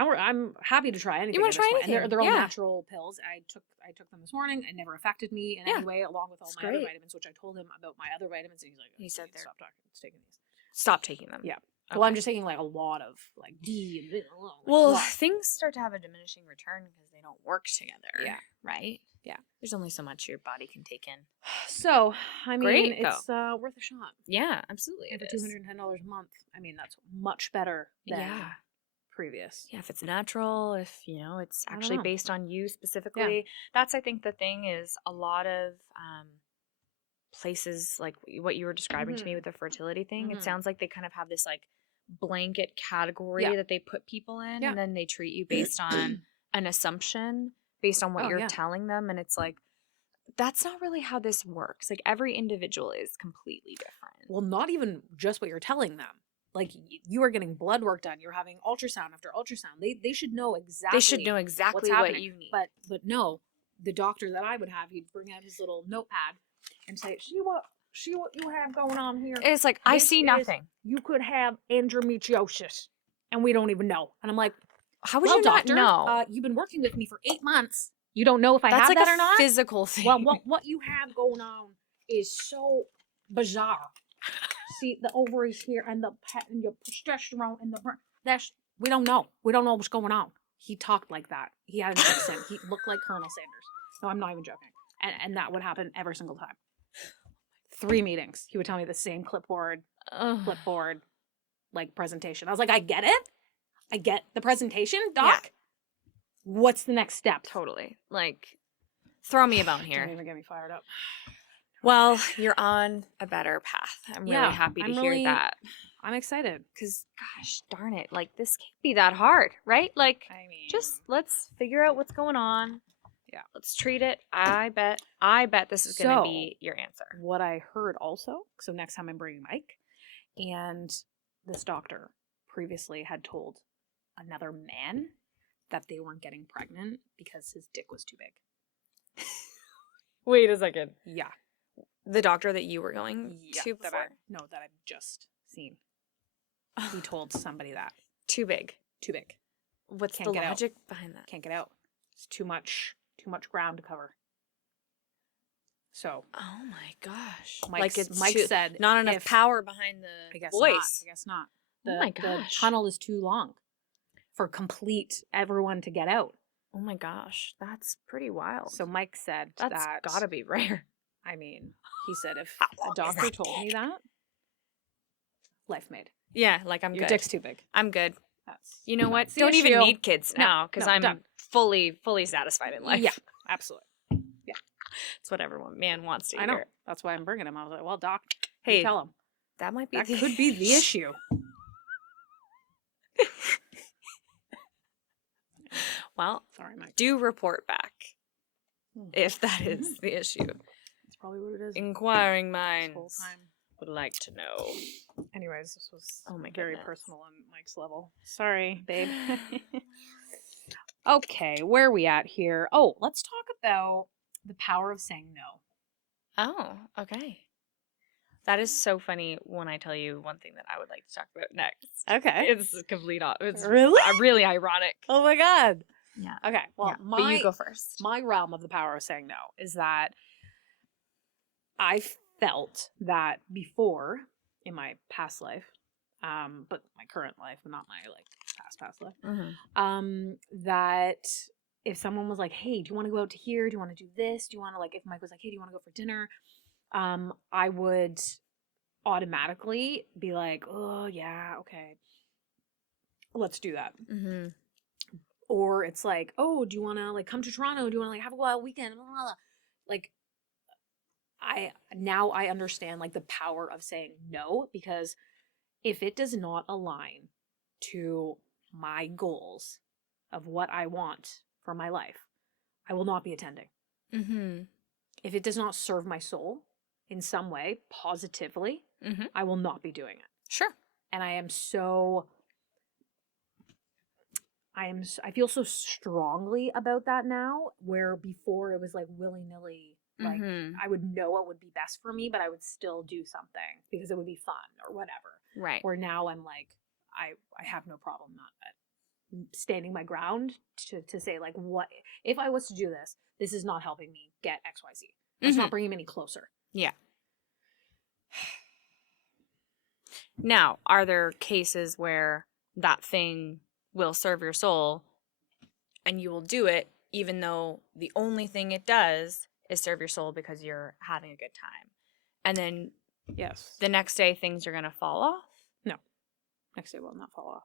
I'm happy to try anything. You want to try anything? And they're all natural pills. I took them this morning. It never affected me in any way, along with all my other vitamins, which I told him about my other vitamins, and he's like, he said, stop taking these. Stop taking them. Yeah. Okay. Well, I'm just taking like a lot of like D and things start to have a diminishing return because they don't work together. Yeah. Right? Yeah. There's only so much your body can take in. So, I mean, it's worth a shot. Yeah, absolutely. For $210 a month. I mean, that's much better than previous. Yeah, if it's natural, if, it's actually based on you specifically. Yeah. That's, I think, the thing is a lot of places like what you were describing to me with the fertility thing. It sounds like they kind of have this like blanket category that they put people in, and then they treat you based on an assumption based on what you're telling them, and it's like that's not really how this works. Like every individual is completely different. Well, not even just what you're telling them. Like you are getting blood work done, you're having ultrasound after ultrasound. They should know exactly what you need. But no, the doctor that I would have, he'd bring out his little notepad and say, see what you have going on here. It's like, I see nothing. You could have endometriosis, and we don't even know. And I'm like, how would you not know? You've been working with me for 8 months. You don't know if I have that or not? That's like a physical thing. Well, what you have going on is so bizarre. See, the ovaries here and the and your progesterone and we don't know. We don't know what's going on. He talked like that. He had an accent. He looked like Colonel Sanders. No, I'm not even joking. And that would happen every single time. 3 meetings. He would tell me the same clipboard, like presentation. I was like, I get it. I get the presentation, doc. Yeah. What's the next step? Totally. Like, throw me a bone here. Don't even get me fired up. Well, you're on a better path. I'm really happy to hear that. I'm excited. Because, gosh, darn it. Like, this can't be that hard, right? Like, just let's figure out what's going on. Yeah. Let's treat it. I bet this is going to be your answer. What I heard also, so next time I'm bringing Mike, and this doctor previously had told another man that they weren't getting pregnant because his dick was too big. Wait a second. Yeah. The doctor that you were going to before? That I've just seen. He told somebody that. Too big. Too big. What's the logic behind that? Can't get out. It's too much ground to cover. So. Oh my gosh. Mike said not enough power behind the voice. I guess not. Oh my The gosh. tunnel is too long for everyone to get out. Oh my gosh. That's pretty wild. So Mike said that's gotta be rare. I mean, he said if a doctor told me that, life made. Yeah, like I'm good. Your dick's too big. I'm good. That's you know what? Don't even need kids now because I'm done. fully satisfied in life. Yeah, absolutely. Yeah, it's what every man wants to hear. I know. That's why I'm bringing him. I was like, well, doc, hey, tell him that might be that could be the issue. Well, sorry, Mike. Do report back if that is the issue. That's probably what it is. Inquiring minds this whole time would like to know. Anyways, this was my very goodness. personal on Mike's level. Sorry, babe. Okay, where are we at here? Oh, let's talk about the power of saying no. Oh, okay. That is so funny when I tell you one thing that I would like to talk about next. Okay. It's complete it's really? Really ironic. Oh my God. Yeah. Okay. Well, but you go first. My realm of the power of saying no is that I felt that before in my past life, but my current life, not my past life, that if someone was like, hey, do you want to go out to here? Do you want to do this? Do you want to if Mike was like, hey, do you want to go for dinner? I would automatically be like, oh yeah, okay, let's do that. Or it's like, oh, do you want to come to Toronto? Do you want to have a wild weekend? Blah, blah, blah. I understand the power of saying no, because if it does not align to my goals of what I want for my life, I will not be attending. If it does not serve my soul in some way positively, I will not be doing it. Sure. And I feel so strongly about that now, where before it was willy-nilly, I would know what would be best for me, but I would still do something because it would be fun or whatever. Right. Where now I'm I have no problem not standing my ground to say what if I was to do this, this is not helping me get XYZ. It's not bringing me any closer. Yeah. Now, are there cases where that thing will serve your soul and you will do it even though the only thing it does is serve your soul because you're having a good time? And then yes, the next day things are going to fall off? No. Next day will not fall off.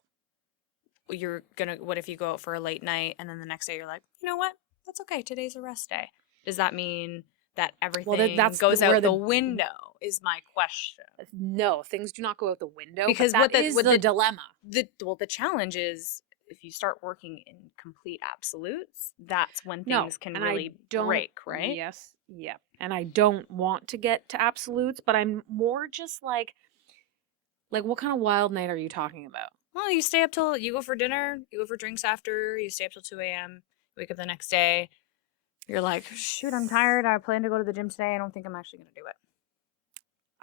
What if you go out for a late night and then the next day you're like, you know what? That's okay. Today's a rest day. Does that mean that everything goes out the window is my question. No, things do not go out the window. Because that is the dilemma. The challenge is if you start working in complete absolutes, that's when things can really break, right? Yes. Yeah. And I don't want to get to absolutes, but I'm more just what kind of wild night are you talking about? Well, you stay up till you go for dinner, you go for drinks after, you stay up till 2 a.m., wake up the next day. You're like, shoot, I'm tired. I plan to go to the gym today. I don't think I'm actually going to do it.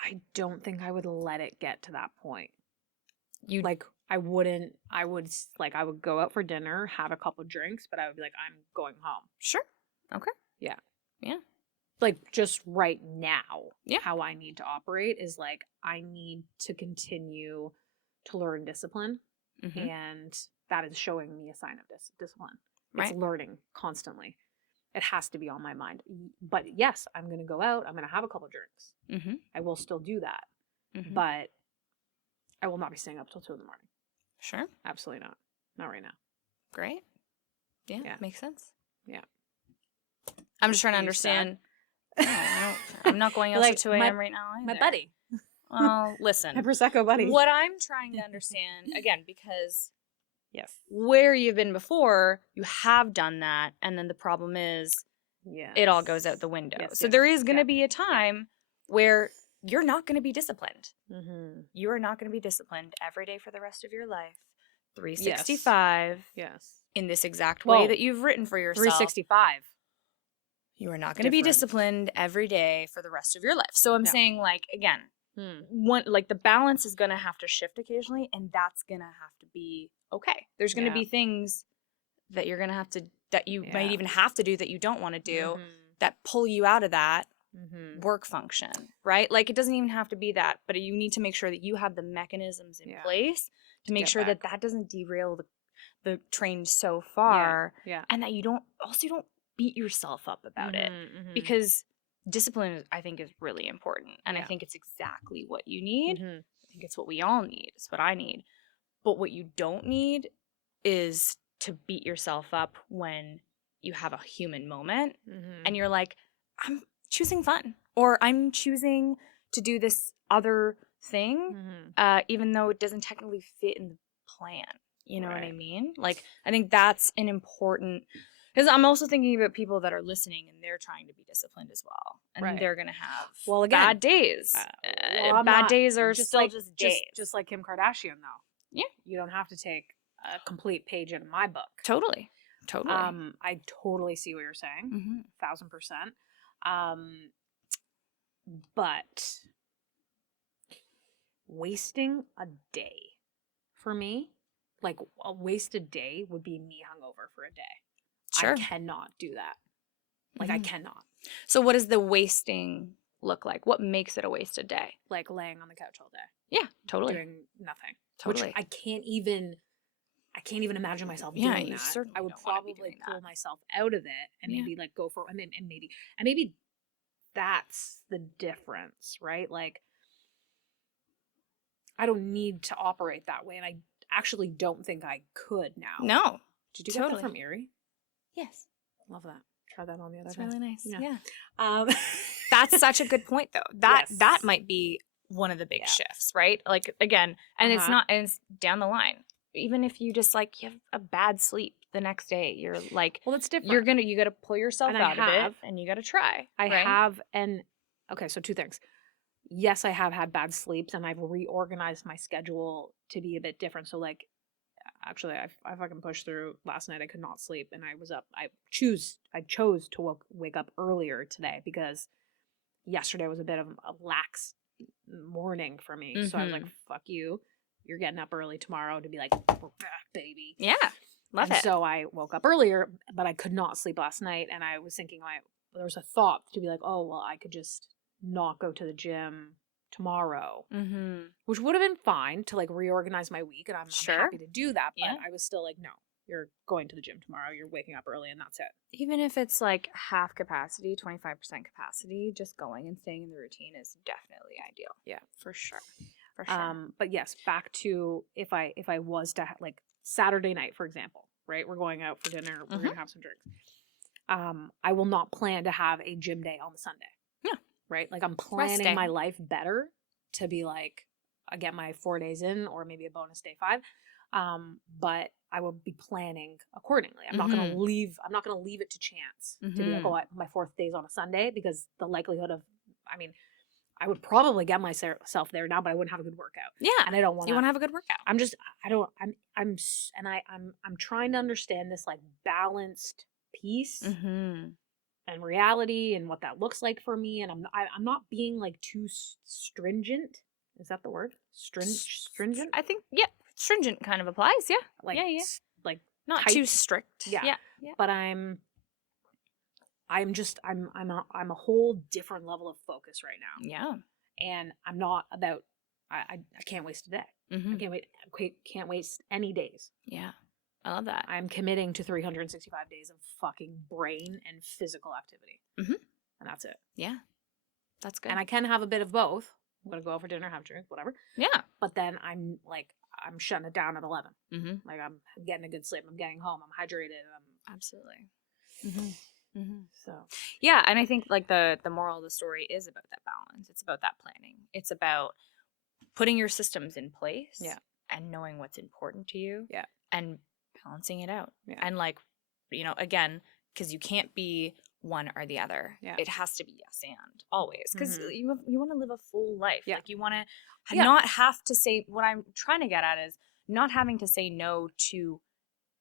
I don't think I would let it get to that point. I wouldn't, I would go out for dinner, have a couple drinks, but I would be like, I'm going home. Sure. Okay. Yeah. Yeah. Just right now, how I need to operate is I need to continue to learn discipline. And that is showing me a sign of discipline. It's learning constantly. It has to be on my mind. But yes, I'm going to go out. I'm going to have a couple drinks. I will still do that. But I will not be staying up till 2 a.m. Sure. Absolutely not. Not right now. Great. Yeah. Makes sense. Yeah. I'm just trying to understand. I'm not going out till 2 a.m. right now either. My buddy. Well, listen. My Prosecco buddy. What I'm trying to understand, again, because yes, where you've been before, you have done that, and then the problem is it all goes out the window. So there is going to be a time where you're not going to be disciplined. You are not going to be disciplined every day for the rest of your life. 365. Yes. In this exact way that you've written for yourself. 365. You are not going to be disciplined every day for the rest of your life. So I'm saying, again, the balance is going to have to shift occasionally, and that's going to have to be okay. There's going to be things that you're going to have to, that you might even have to do that you don't want to do, that pull you out of that work function, right? Like, it doesn't even have to be that, but you need to make sure that you have the mechanisms in place to make sure that that doesn't derail the train so far, and that you don't beat yourself up about it, because discipline, I think, is really important, and I think it's exactly what you need. I think it's what we all need. It's what I need. But what you don't need is to beat yourself up when you have a human moment and you're like, I'm choosing fun, or I'm choosing to do this other thing, even though it doesn't technically fit in the plan. You know what I mean? Like, I think that's an important, because I'm also thinking about people that are listening and they're trying to be disciplined as well. And they're going to have bad days. Bad days are still just days. Just like Kim Kardashian, though. Yeah. You don't have to take a complete page in my book. Totally. I totally see what you're saying. 1000%. But wasting a day for me, like a wasted day would be me hungover for a day. Sure. I cannot do that. Like, I cannot. So what does the wasting look like? What makes it a wasted day? Like laying on the couch all day. Yeah, totally. Doing nothing. Totally. Which I can't even imagine myself doing that. I would probably pull myself out of it and maybe like go for, and maybe that's the difference, right? Like, I don't need to operate that way, and I actually don't think I could now. No. Did you get that from Erie? Yes. Love that. Try that on the other day. It's really nice. Yeah. That's such a good point, though. That might be one of the big shifts, right? Like, again, and it's down the line. Even if you just like, you have a bad sleep the next day, you're like, well, it's different. You got to pull yourself out of it, and you got to try. Okay, so two things. Yes, I have had bad sleeps, and I've reorganized my schedule to be a bit different. So, like, actually, I fucking pushed through last night. I could not sleep, and I was up. I chose to wake up earlier today because yesterday was a bit of a lax morning for me. So I was like, fuck you. You're getting up early tomorrow to be like, baby. Yeah. Love it. So I woke up earlier, but I could not sleep last night. And I was thinking, there was a thought to be like, oh, well, I could just not go to the gym tomorrow, which would have been fine to like reorganize my week. And I'm happy to do that. But I was still like, no, you're going to the gym tomorrow. You're waking up early and that's it. Even if it's like half capacity, 25% capacity, just going and staying in the routine is definitely ideal. Yeah, for sure. For sure. But yes, back to if I was to like Saturday night, for example, right? We're going out for dinner. We're going to have some drinks. I will not plan to have a gym day on the Sunday. Yeah. Right? Like, I'm planning my life better to be like, I get my 4 days in, or maybe a bonus day 5. But I will be planning accordingly. I'm not going to leave it to chance to be like, oh, my 4th day is on a Sunday, because the likelihood of, I would probably get myself there now, but I wouldn't have a good workout. Yeah. And I don't want to. You want to have a good workout. I'm trying to understand this like balanced piece and reality and what that looks like for me. And I'm not being like too stringent. Is that the word? Stringent? I think, stringent kind of applies. Yeah. Like, like not tight. Too strict. Yeah. But I'm a whole different level of focus right now. Yeah. And I'm not about, I can't waste a day. I can't waste any days. Yeah. I love that. I'm committing to 365 days of fucking brain and physical activity. And that's it. Yeah. That's good. And I can have a bit of both. I'm going to go out for dinner, have a drink, whatever. Yeah. But then I'm shutting it down at 11. Like, I'm getting a good sleep. I'm getting home. I'm hydrated. Absolutely. So yeah, and I think like the moral of the story is about that balance. It's about that planning. It's about putting your systems in place, and knowing what's important to you, and balancing it out. And like, again, because you can't be one or the other. It has to be yes and always, because you want to live a full life. Like, you want to not have to say. What I'm trying to get at is not having to say no to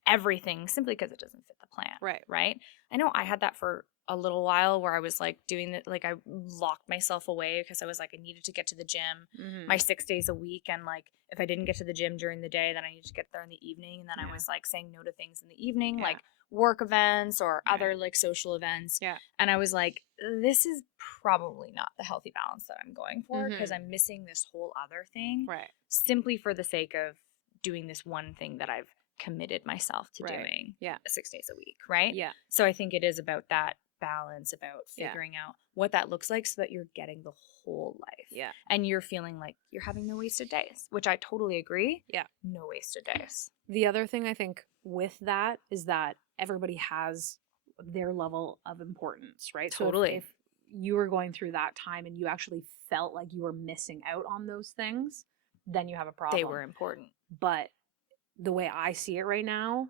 everything simply because it doesn't fit the plan. Right. I know I had that for a little while where I was like doing that. Like, I locked myself away because I was like, I needed to get to the gym my 6 days a week. And like, if I didn't get to the gym during the day, then I needed to get there in the evening. And then I was like saying no to things in the evening, like work events or other like social events. Yeah. And I was like, this is probably not the healthy balance that I'm going for because I'm missing this whole other thing. Right. Simply for the sake of doing this one thing that I've committed myself to doing 6 days a week. Right. Yeah. So I think it is about that balance, about figuring out what that looks like so that you're getting the whole life. Yeah. And you're feeling like you're having no wasted days, which I totally agree. Yeah. No wasted days. The other thing I think with that is that everybody has their level of importance, right? Totally. So if you were going through that time and you actually felt like you were missing out on those things, then you have a problem. They were important. But the way I see it right now,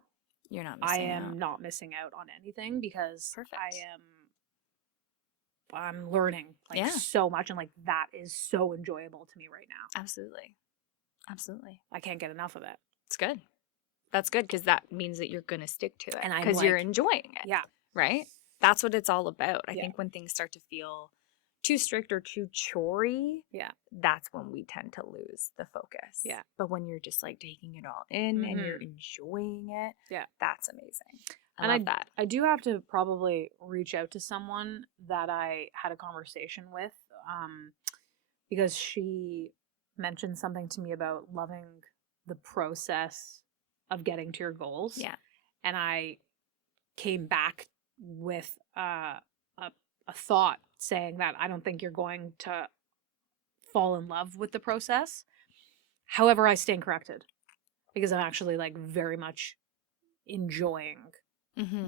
you're not missing out. I am not missing out on anything because Perfect. I'm learning so much, and like that is so enjoyable to me right now. Absolutely. Absolutely. I can't get enough of it. It's good. That's good because that means that you're going to stick to it and because you're enjoying it. Yeah. Right? That's what it's all about. I think when things start to feel too strict or too chorey, that's when we tend to lose the focus. Yeah. But when you're just like taking it all in and you're enjoying it, that's amazing. I love that. I do have to probably reach out to someone that I had a conversation with because she mentioned something to me about loving the process of getting to your goals. Yeah. And I came back with a thought saying that I don't think you're going to fall in love with the process. However, I stand corrected because I'm actually like very much enjoying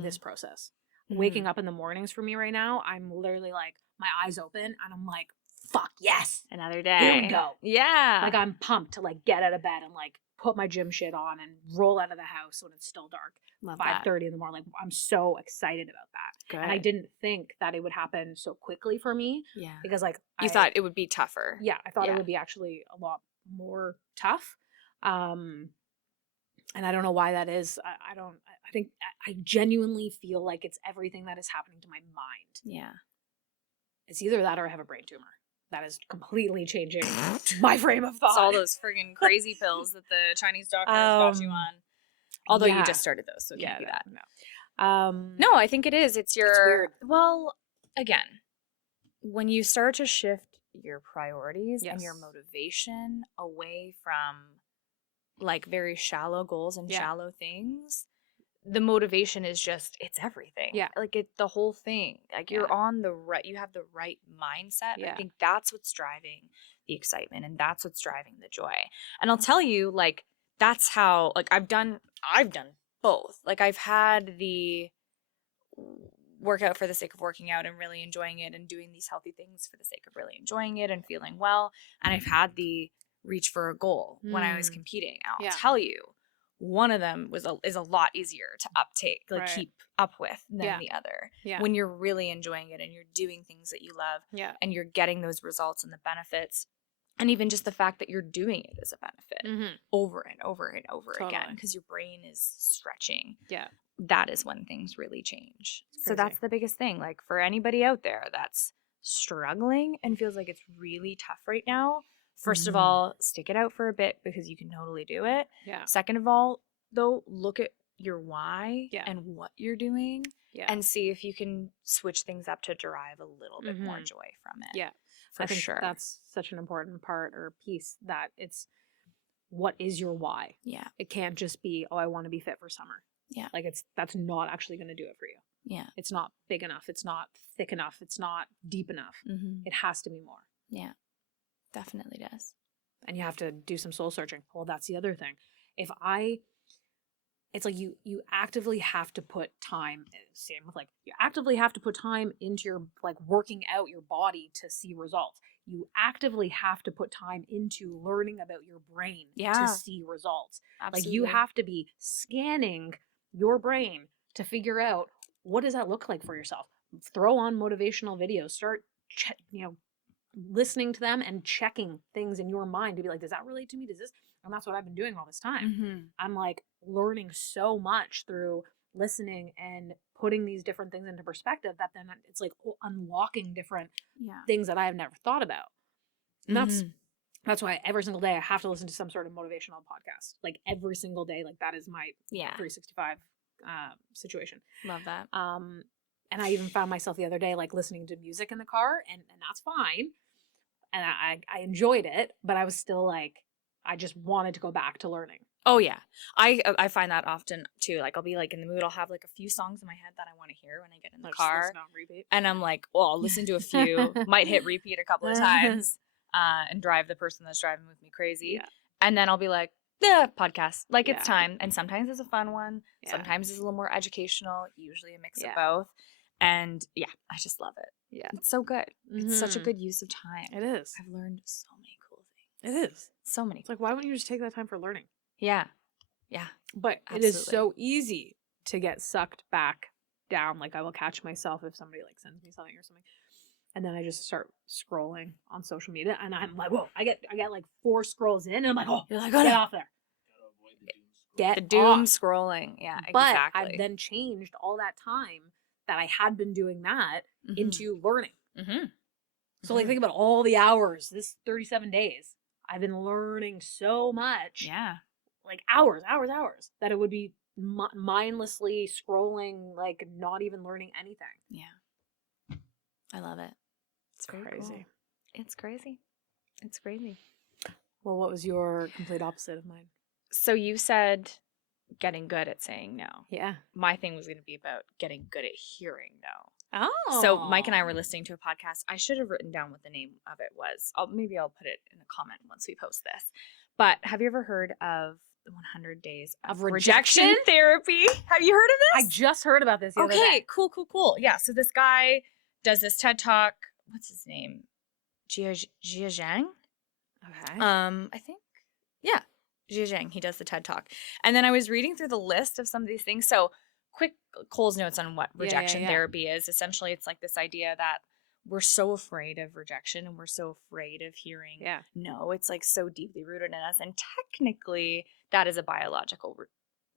this process. Waking up in the mornings for me right now, I'm literally like my eyes open and I'm like, fuck yes, another day. Here we go. Yeah. Like I'm pumped to like get out of bed and like put my gym shit on and roll out of the house when it's still dark. 5:30 in the morning. Like I'm so excited about that. Good. And I didn't think that it would happen so quickly for me. Yeah. Because like you thought it would be tougher. Yeah, I thought it would be actually a lot more tough. And I don't know why that is. I think I genuinely feel like it's everything that is happening to my mind. Yeah. It's either that or I have a brain tumor. That is completely changing my frame of thought. It's all those friggin' crazy pills that the Chinese doctors got you on. Although you just started those, so it can't be that. No. No, I think it is. It's your... It's weird. Well, again, when you start to shift your priorities and your motivation away from like very shallow goals and shallow things, the motivation is just, it's everything. Yeah. Like it's the whole thing. Like you're on the right, you have the right mindset. Yeah. I think that's what's driving the excitement and that's what's driving the joy. And I'll tell you, like, that's how, like, I've done both. Like I've had the workout for the sake of working out and really enjoying it and doing these healthy things for the sake of really enjoying it and feeling well. And I've had the reach for a goal when I was competing. And I'll tell you, one of them is a lot easier to uptake, like keep up with than the other. Yeah. When you're really enjoying it and you're doing things that you love and you're getting those results and the benefits. And even just the fact that you're doing it is a benefit over and over and over again because your brain is stretching. Yeah. That is when things really change. So that's the biggest thing. Like for anybody out there that's struggling and feels like it's really tough right now, first of all, stick it out for a bit because you can totally do it. Yeah. Second of all, though, look at your why and what you're doing and see if you can switch things up to derive a little bit more joy from it. Yeah. For sure. That's such an important part or piece that it's what is your why? Yeah. It can't just be, oh, I want to be fit for summer. Yeah. Like that's not actually going to do it for you. Yeah. It's not big enough. It's not thick enough. It's not deep enough. It has to be more. Yeah. Definitely does. And you have to do some soul searching. Well, that's the other thing. It's like you actively have to put time, same with like, you actively have to put time into your like working out your body to see results. You actively have to put time into learning about your brain to see results. Absolutely. Like you have to be scanning your brain to figure out what does that look like for yourself. Throw on motivational videos, start, listening to them and checking things in your mind to be like, does that relate to me? Does this? And that's what I've been doing all this time. I'm like learning so much through listening and putting these different things into perspective that then it's like unlocking different things that I have never thought about. And that's why every single day I have to listen to some sort of motivational podcast. Like every single day, like that is my 365 situation. Love that. And I even found myself the other day, like, listening to music in the car, and that's fine. And I enjoyed it, but I was still like, I just wanted to go back to learning. Oh yeah. I find that often too. Like, I'll be like in the mood, I'll have like a few songs in my head that I want to hear when I get in the car. And I'm like, well, I'll listen to a few, might hit repeat a couple of times, and drive the person that's driving with me crazy. Yeah. And then I'll be like, podcast. Like, it's time. And sometimes it's a fun one. Yeah. Sometimes it's a little more educational, usually a mix of both. And yeah, I just love it. Yeah. It's so good. Mm-hmm. It's such a good use of time. It is. I've learned so many cool things. It is. So many. It's like, why wouldn't you just take that time for learning? Yeah. Yeah. But absolutely. It is so easy to get sucked back down. Like, I will catch myself if somebody like sends me something or something. And then I just start scrolling on social media, and I'm like, whoa, I get like 4 scrolls in, and I'm like, oh, you're like, get off there. Get the doom off. Scrolling. Yeah, but exactly. I've then changed all that time that I had been doing that into learning. Mm-hmm. So like, think about all the hours, this 37 days, I've been learning so much. Yeah. Like hours, that it would be mindlessly scrolling, like not even learning anything. Yeah. I love it. It's crazy. Cool. It's crazy. It's crazy. Well, what was your complete opposite of mine? So you said getting good at saying no. Yeah. My thing was going to be about getting good at hearing no. Oh. So Mike and I were listening to a podcast. I should have written down what the name of it was. Maybe I'll put it in a comment once we post this. But have you ever heard of the 100 Days of Rejection Therapy? Have you heard of this? I just heard about this the other day. Cool. Yeah, so this guy does this TED Talk. What's his name? Jia Zhang? Okay. I think. Yeah. Jia Zhang. He does the TED Talk. And then I was reading through the list of some of these things. So quick Cole's notes on what rejection therapy is. Essentially, it's like this idea that we're so afraid of rejection and we're so afraid of hearing no. It's like so deeply rooted in us. And technically, that is a biological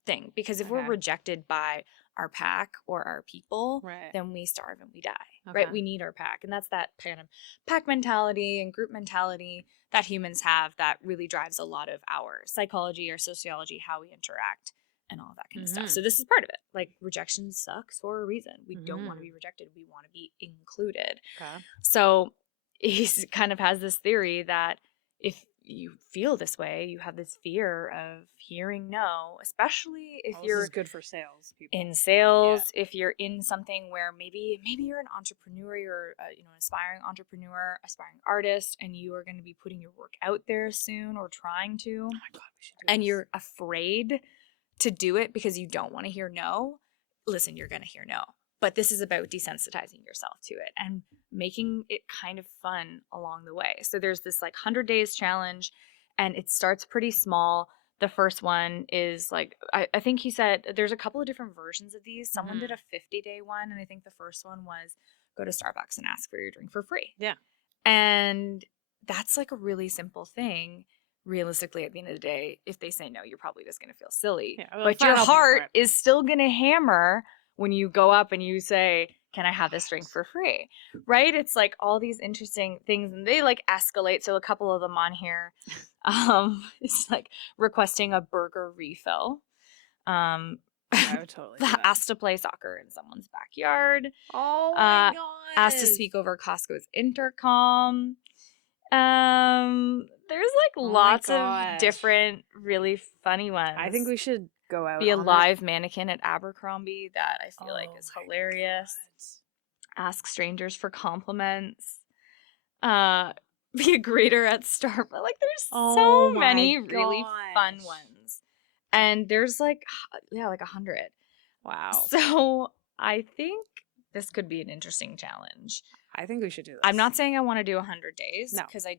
thing. Because if we're rejected by our pack or our people, then we starve and we die. Right? We need our pack. And that's that kind of pack mentality and group mentality that humans have that really drives a lot of our psychology, our sociology, how we interact, and all that kind of stuff. So this is part of it. Like, rejection sucks for a reason. We don't want to be rejected. We want to be included. Okay. So he kind of has this theory that if you feel this way, you have this fear of hearing no, especially if you're this is good for sales people. In sales, if you're in something where maybe you're an entrepreneur, you're an aspiring entrepreneur, aspiring artist, and you are going to be putting your work out there soon or trying to. Oh my God, we should do and this. You're afraid to do it because you don't want to hear no. Listen, you're going to hear no. But this is about desensitizing yourself to it and making it kind of fun along the way. So there's this like 100 days challenge, and it starts pretty small. The first one is like, I think he said there's a couple of different versions of these. Someone did a 50-day one, and I think the first one was go to Starbucks and ask for your drink for free. Yeah. And that's like a really simple thing. Realistically, at the end of the day, if they say no, you're probably just going to feel silly. Yeah, but your heart is still going to hammer when you go up and you say, can I have this drink for free? Right? It's like all these interesting things, and they like escalate. So a couple of them on here, it's like requesting a burger refill. I would totally asked to play soccer in someone's backyard. Oh my God. Asked to speak over Costco's intercom. There's like lots of different really funny ones. I think we should go out. Be a live mannequin at Abercrombie. That I feel like is hilarious. God. Ask strangers for compliments. Be a greeter at Starbucks. Like, there's so many really fun ones. And there's like 100. Wow. So I think this could be an interesting challenge. I think we should do this. I'm not saying I want to do 100 days. No. Because I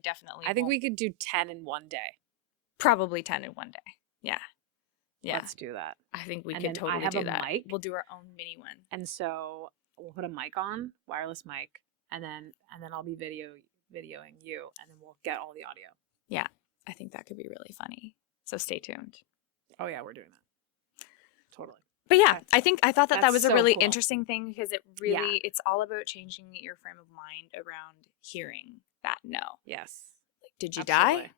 think we could do 10 in one day. Probably 10 in one day. Yeah. Yeah. Let's do that. I think we could totally do that. Mic, we'll do our own mini one. And so we'll put a mic on, wireless mic, and then I'll be videoing you, and then we'll get all the audio. Yeah. I think that could be really funny. So stay tuned. Oh yeah, we're doing that. Totally. But yeah, I thought that was a really interesting thing, because it really, it's all about changing your frame of mind around hearing that no. Yes. Like, did you die?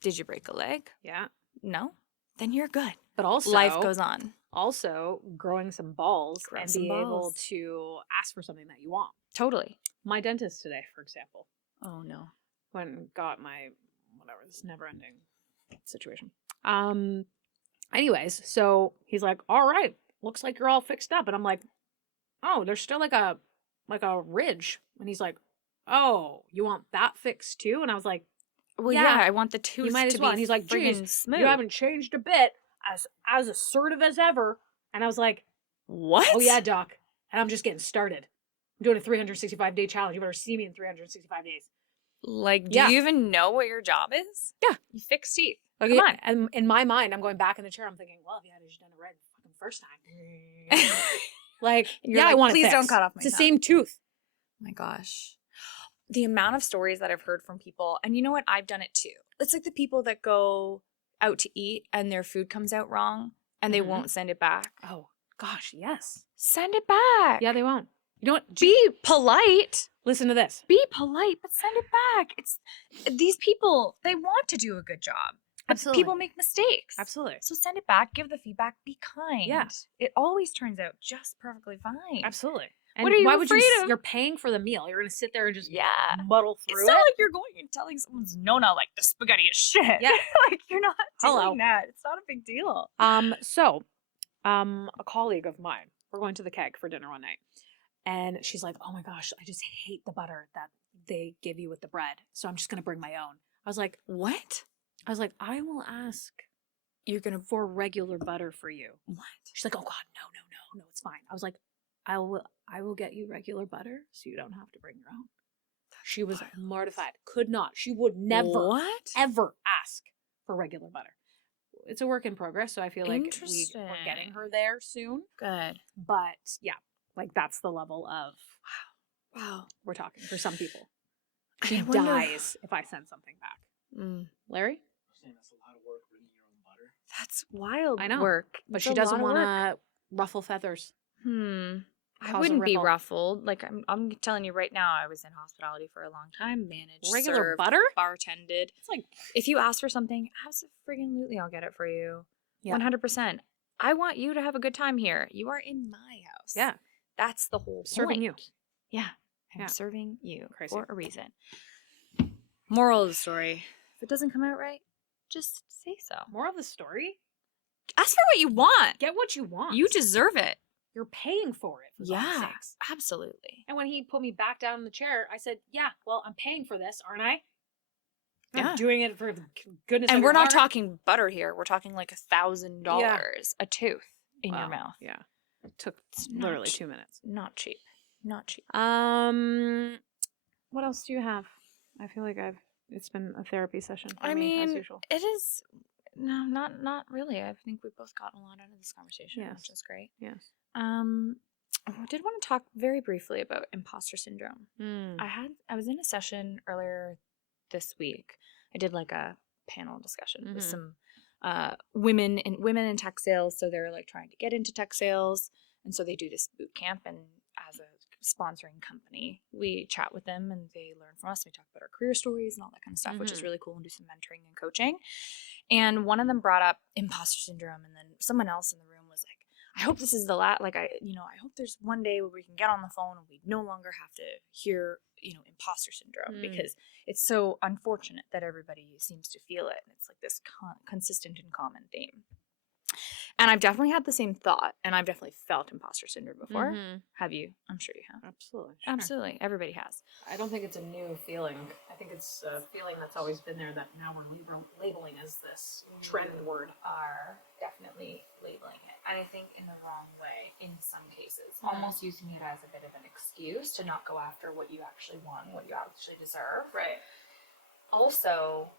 Did you break a leg? Yeah. No? Then you're good. But also, life goes on. Also, growing some balls and be able to ask for something that you want. Totally. My dentist today, for example. Oh, no. Went and got my, whatever, this never-ending situation. Anyways, so he's like, all right, looks like you're all fixed up. And I'm like, oh, there's still like a ridge. And he's like, oh, you want that fixed too? And I was like, well, yeah, I want the tooth you might to as well. be And he's like, geez, smooth. You haven't changed a bit, as assertive as ever. And I was like, what? Oh yeah, doc. And I'm just getting started. I'm doing a 365-day challenge. You better see me in 365 days. Like, do you even know what your job is? Yeah. You fix teeth. Like, come on. And in my mind, I'm going back in the chair. I'm thinking, well, if you had just done it right the fucking first time. Like, I want it please fixed. don't cut off my It's the same tooth. Oh my gosh. The amount of stories that I've heard from people, and you know what? I've done it too. It's like the people that go out to eat and their food comes out wrong and they won't send it back. Oh, gosh, yes. Send it back. Yeah, they won't. You know what? Be polite. Listen to this. Be polite, but send it back. It's these people, they want to do a good job. Absolutely. People make mistakes. Absolutely. So send it back, give the feedback, be kind. Yeah. It always turns out just perfectly fine. Absolutely. And what are you why afraid of? You're paying for the meal. You're going to sit there and just muddle through it's not like you're going and telling someone's Nona like the spaghetti is shit. Yeah. Like you're not doing that. It's not a big deal. So, a colleague of mine, we're going to the keg for dinner one night. And she's like, oh my gosh, I just hate the butter that they give you with the bread. So I'm just going to bring my own. I was like, what? I was like, I will ask for regular butter for you. What? She's like, oh God, no, it's fine. I was like, I will get you regular butter so you don't have to bring your own. She was mortified. Could not. She would never, ever ask for regular butter. It's a work in progress, so I feel like we're getting her there soon. Good. But yeah, like that's the level of wow we're talking for some people. She dies if I send something back. Larry? Saying that's a lot of work bringing your own butter. That's wild I know. work. But she doesn't want to ruffle feathers. I wouldn't be ruffled. Like I'm telling you right now, I was in hospitality for a long time, managed, regular served, butter, bartended. It's like if you ask for something, absolutely, I'll get it for you. 100%. I want you to have a good time here. You are in my house. Yeah, that's the whole point. Serving you. Yeah, I'm serving you for a reason. Moral of the story: if it doesn't come out right, just say so. Moral of the story: ask for what you want. Get what you want. You deserve it. You're paying for it. For God's sakes. Absolutely. And when he put me back down in the chair, I said, yeah, well, I'm paying for this, aren't I? I'm doing it for the goodness of and your we're not heart. talking butter here. We're talking like $1,000 a tooth in your mouth. Yeah. It took literally 2 minutes. Not cheap. Not cheap. What else do you have? I feel like it's been a therapy session for I me, mean, as usual. It is. No, not really. I think we've both gotten a lot out of this conversation, which is great. Yes. I did want to talk very briefly about imposter syndrome. I was in a session earlier this week. I did like a panel discussion with some women in tech sales. So they're like trying to get into tech sales, and so they do this boot camp. And as a sponsoring company, we chat with them and they learn from us. We talk about our career stories and all that kind of stuff, which is really cool, and do some mentoring and coaching. And one of them brought up imposter syndrome, and then someone else in the room was like, I hope this is the last, I hope there's one day where we can get on the phone and we no longer have to hear, imposter syndrome, because it's so unfortunate that everybody seems to feel it. And it's like this consistent and common theme. And I've definitely had the same thought, and I've definitely felt imposter syndrome before. Have you? I'm sure you have. Absolutely. Sure. Absolutely. Everybody has. I don't think it's a new feeling. I think it's a feeling that's always been there that now we're labeling as this trend word. Are definitely labeling it. And I think in the wrong way in some cases. Almost using it as a bit of an excuse to not go after what you actually want, what you actually deserve. Right. Also,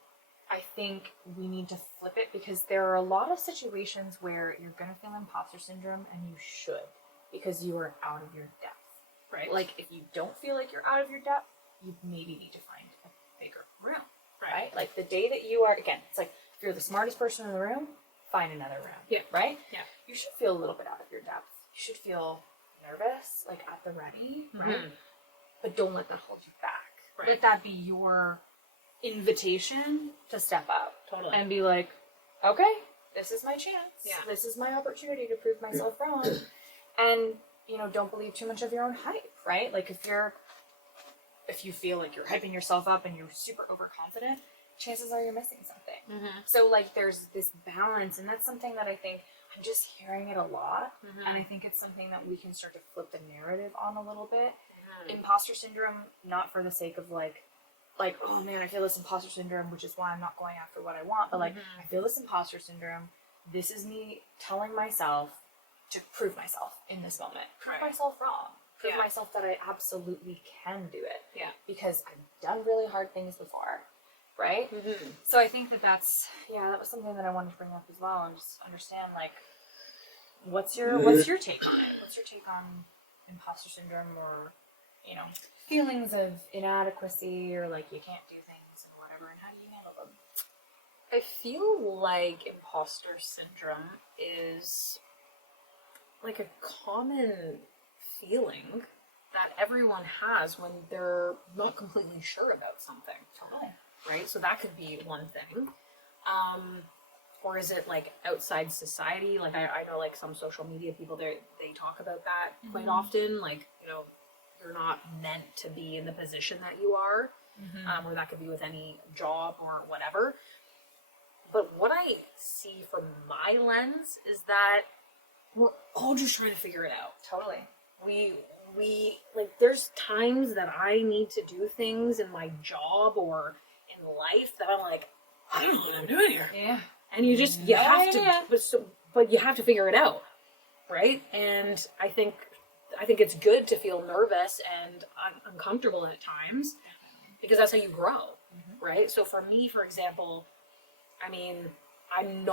I think we need to flip it, because there are a lot of situations where you're going to feel imposter syndrome, and you should, because you are out of your depth. Right. Like, if you don't feel like you're out of your depth, you maybe need to find a bigger room. Right? Like, the day that you are, again, it's like, if you're the smartest person in the room, find another room. Yeah. Right? Yeah. You should feel a little bit out of your depth. You should feel nervous, like at the ready, right? But don't let that hold you back. Right. Let that be your invitation to step up. Totally. And be like, okay, this is my chance. Yeah. This is my opportunity to prove myself wrong. And, you know, don't believe too much of your own hype, right? Like if you feel like you're hyping yourself up and you're super overconfident, chances are you're missing something. So like there's this balance, and that's something that I think I'm just hearing it a lot, and I think it's something that we can start to flip the narrative on a little bit. Imposter syndrome, not for the sake of like, oh man, I feel this imposter syndrome, which is why I'm not going after what I want, but like, I feel this imposter syndrome. This is me telling myself to prove myself in this moment, prove myself wrong, prove myself that I absolutely can do it. Yeah. Because I've done really hard things before, right? So I think that was something that I wanted to bring up as well, and just understand like, what's your take on it? What's your take on imposter syndrome, or, you know, feelings of inadequacy, or like you can't do things and whatever, and how do you handle them? I feel like imposter syndrome is like a common feeling that everyone has when they're not completely sure about something. Totally. Right? So that could be one thing. Or is it like outside society? Like I know like some social media people, they talk about that quite often. Like, you know, you're not meant to be in the position that you are. Or that could be with any job or whatever. But what I see from my lens is that we're all just trying to figure it out. Totally. We like, there's times that I need to do things in my job or in life that I'm like, I don't know what I'm doing here. Yeah. And you just, you have to, but you have to figure it out. Right? And I think it's good to feel nervous and uncomfortable at times, because that's how you grow. Right? So for me, for example, I mean, I need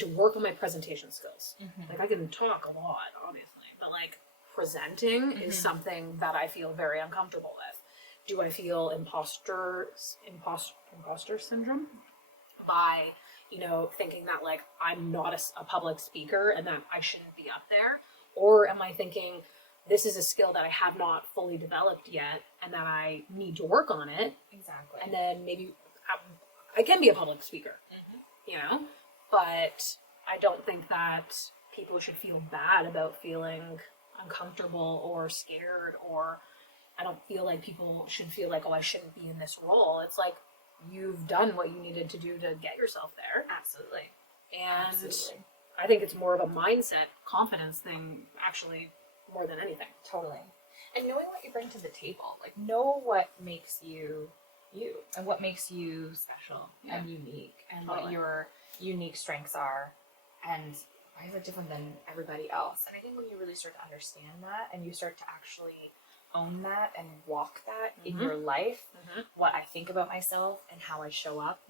to work on my presentation skills. Like I can talk a lot, obviously, but like presenting is something that I feel very uncomfortable with. Do I feel imposter syndrome by, you know, thinking that like I'm not a public speaker and that I shouldn't be up there? Or am I thinking this is a skill that I have not fully developed yet and that I need to work on it? Exactly. And then maybe I can be a public speaker, you know, but I don't think that people should feel bad about feeling uncomfortable or scared, or I don't feel like people should feel like, oh, I shouldn't be in this role. It's like, you've done what you needed to do to get yourself there. Absolutely. And Absolutely. I think it's more of a mindset, confidence thing, actually, more than anything. Totally. And knowing what you bring to the table, like know what makes you you, and what makes you special and unique, and what your unique strengths are, and why is it different than everybody else. And I think when you really start to understand that, and you start to actually own that and walk that in your life, what I think about myself and how I show up,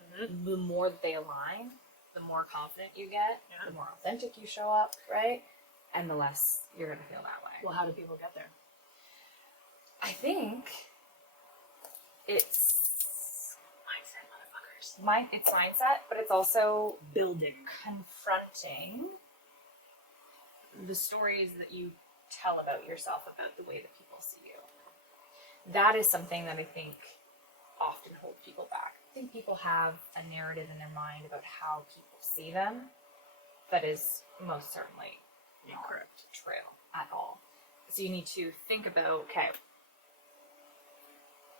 the more that they align, the more confident you get, the more authentic you show up, right? And the less you're going to feel that way. Well, how do people get there? I think it's Mindset, motherfuckers. it's mindset, but it's also Building. confronting the stories that you tell about yourself, about the way that people see you. That is something that I think often holds people back. I think people have a narrative in their mind about how people see them that is most certainly not true at all. So you need to think about, okay,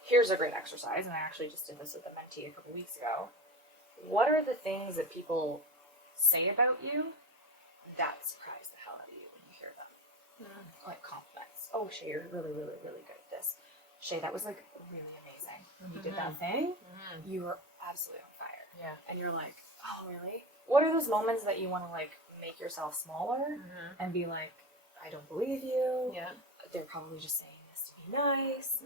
here's a great exercise, and I actually just did this with a mentee a couple weeks ago. What are the things that people say about you that surprise the hell out of you when you hear them? Like compliments. Oh, Shea, you're really, really, really good at this. Shea, that was like really amazing. When you did that thing, you were absolutely on fire. Yeah. And you're like, oh, really? What are those moments that you want to like make yourself smaller and be like, I don't believe you. Yeah. They're probably just saying this to be nice.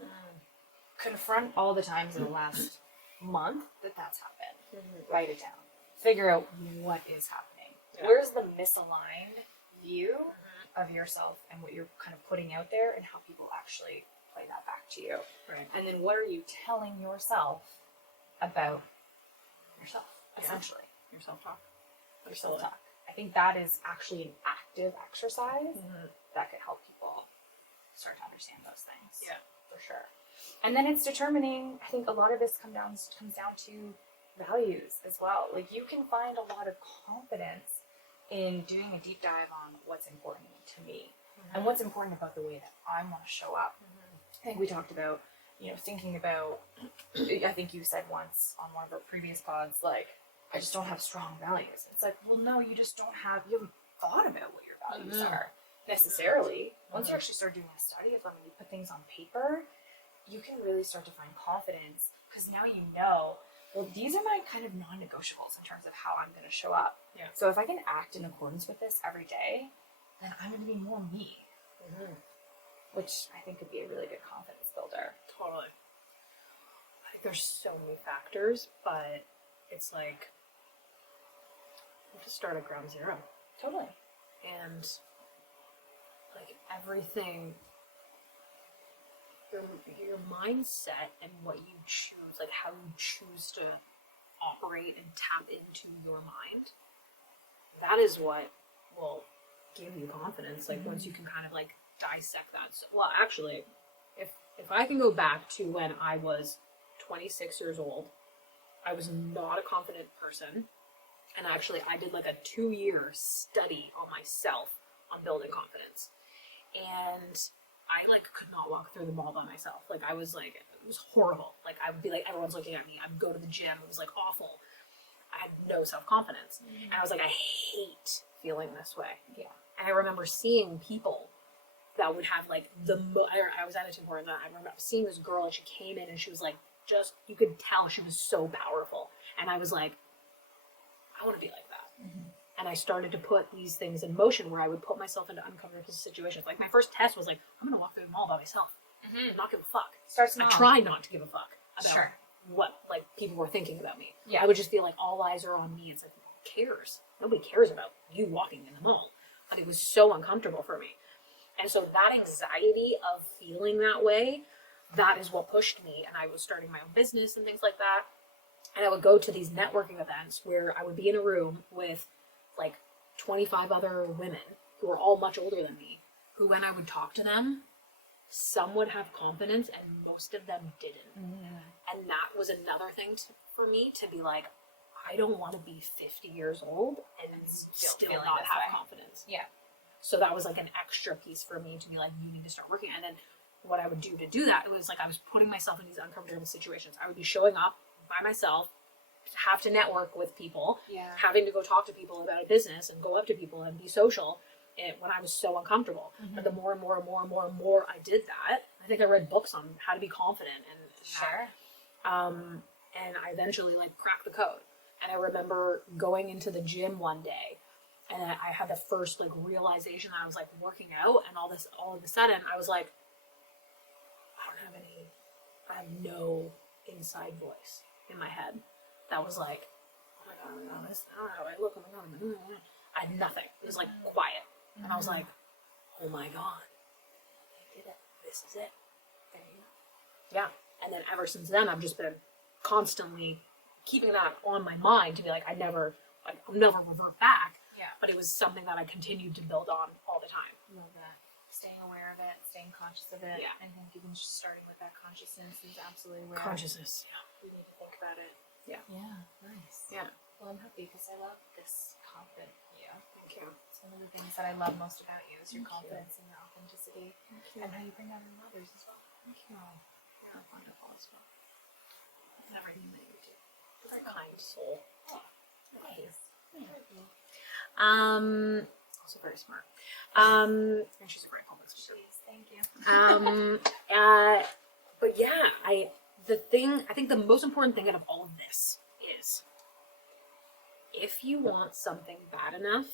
Confront all the times in the last month that that's happened. Write it down. Figure out what is happening. Yeah. Where's the misaligned view of yourself and what you're kind of putting out there, and how people actually play that back to you. Right. And then what are you telling yourself about yourself, essentially? Your self-talk. Your self-talk. I think that is actually an active exercise that could help people start to understand those things. Yeah. For sure. And then it's determining, I think a lot of this comes down to values as well. Like, you can find a lot of confidence in doing a deep dive on what's important to me and what's important about the way that I want to show up. I think we talked about, thinking about, I think you said once on one of our previous pods, like, I just don't have strong values. It's like, well, no, you haven't thought about what your values are necessarily. Once you actually start doing a study of them and you put things on paper, you can really start to find confidence, because now you know, well, these are my kind of non-negotiables in terms of how I'm going to show up. Yeah. So if I can act in accordance with this every day, then I'm going to be more me, which I think could be a really good confidence builder. Totally. I think there's so many factors, but it's like you have to start at ground zero. Totally. And like everything, your mindset and what you choose, like how you choose to operate and tap into your mind, that is what will give you confidence. Like once you can kind of like dissect that. So, well, actually, if I can go back to when I was 26 years old, I was not a confident person. And actually, I did like a 2-year study on myself on building confidence. And I like could not walk through the mall by myself. Like I was like, it was horrible. Like I would be like, everyone's looking at me. I would go to the gym. It was like awful. I had no self-confidence. And I was like, I hate feeling this way. Yeah. And I remember seeing people that would have like I was at a Tim Hortons, and I remember seeing this girl, and she came in and she was like, you could tell she was so powerful. And I was like, I want to be like that. And I started to put these things in motion where I would put myself into uncomfortable situations. Like my first test was like, I'm going to walk through the mall by myself. I'm not give a fuck. I try not to give a fuck about what like people were thinking about me. Yeah. I would just feel like all eyes are on me. It's like, who cares? Nobody cares about you walking in the mall. But it was so uncomfortable for me. And so that anxiety of feeling that way, that is what pushed me. And I was starting my own business and things like that. And I would go to these networking events where I would be in a room with like 25 other women who were all much older than me, who when I would talk to them, some would have confidence and most of them didn't. And that was another thing for me to be like, I don't want to be 50 years old and still not have confidence. Yeah. So that was like an extra piece for me to be like, you need to start working. And then what I would do to do that, it was like I was putting myself in these uncomfortable situations. I would be showing up by myself, have to network with people, having to go talk to people about a business and go up to people and be social when I was so uncomfortable. But the more and more and more and more and more I did that, I think I read books on how to be confident and and I eventually like cracked the code. And I remember going into the gym one day, and I had the first like realization that I was like working out, and all of a sudden I was like, I have no inside voice in my head that was like, oh my god, I don't know how I look, oh my god, I had nothing. It was like quiet. And I was like, oh my god, I did it. This is it. There you go. Yeah. And then ever since then, I've just been constantly keeping that on my mind to be like, I'll never revert back. Yeah. But it was something that I continued to build on all the time. Love that. Staying aware of it, staying conscious of it. Yeah. I think even just starting with that consciousness is absolutely where Consciousness. Yeah. we need to think about it. Yeah. Yeah. Nice. Yeah. Well, I'm happy because I love this confident you. Thank you. It's one of the things that I love most about you is your Thank you. confidence and your authenticity and how you bring that in others as well. Thank you. You're wonderful as well. And everything that you do. You're a very kind soul. Oh, Nice. Yeah. Also very smart. And she's a great public speaker. Please, thank you. But yeah, I think the most important thing out of all of this is if you want something bad enough,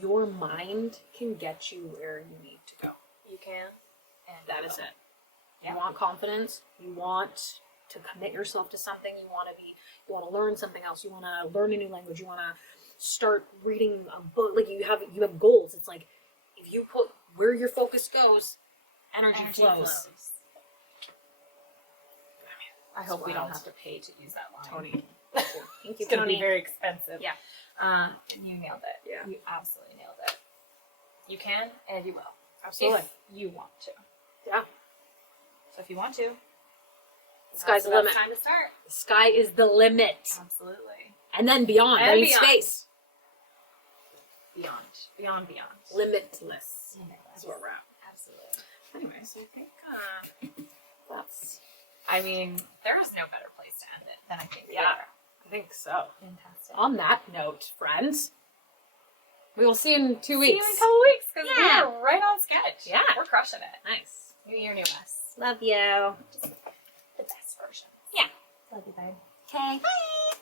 your mind can get you where you need to go. You can. And That is it. Yeah. You want confidence, you want to commit yourself to something, you want to learn something else, you want to learn a new language, you want to start reading a book, like you have goals. It's like if you put where your focus goes, energy flows. I hope we wild. don't have to pay to use that line. Tony. Thank you. It's gonna be Tony. very expensive. Yeah. And you nailed it. Yeah. You absolutely nailed it. You can and you will. Absolutely. If you want to. Yeah. So if you want to, Sky's the limit. Time to start. The sky is the limit. Absolutely. And then beyond. And Green beyond. space. Beyond. Limitless. That's where we're at. Absolutely. Anyways, I think that's... I mean, there is no better place to end it than I think. Yeah, I think so. Fantastic. On that note, friends, we will see you in 2 See weeks. you in a couple weeks because Yeah. we're right on sketch. Yeah. We're crushing it. Nice. New year, new us. Love you. The best version. Yeah. Love you, babe. Okay. Bye.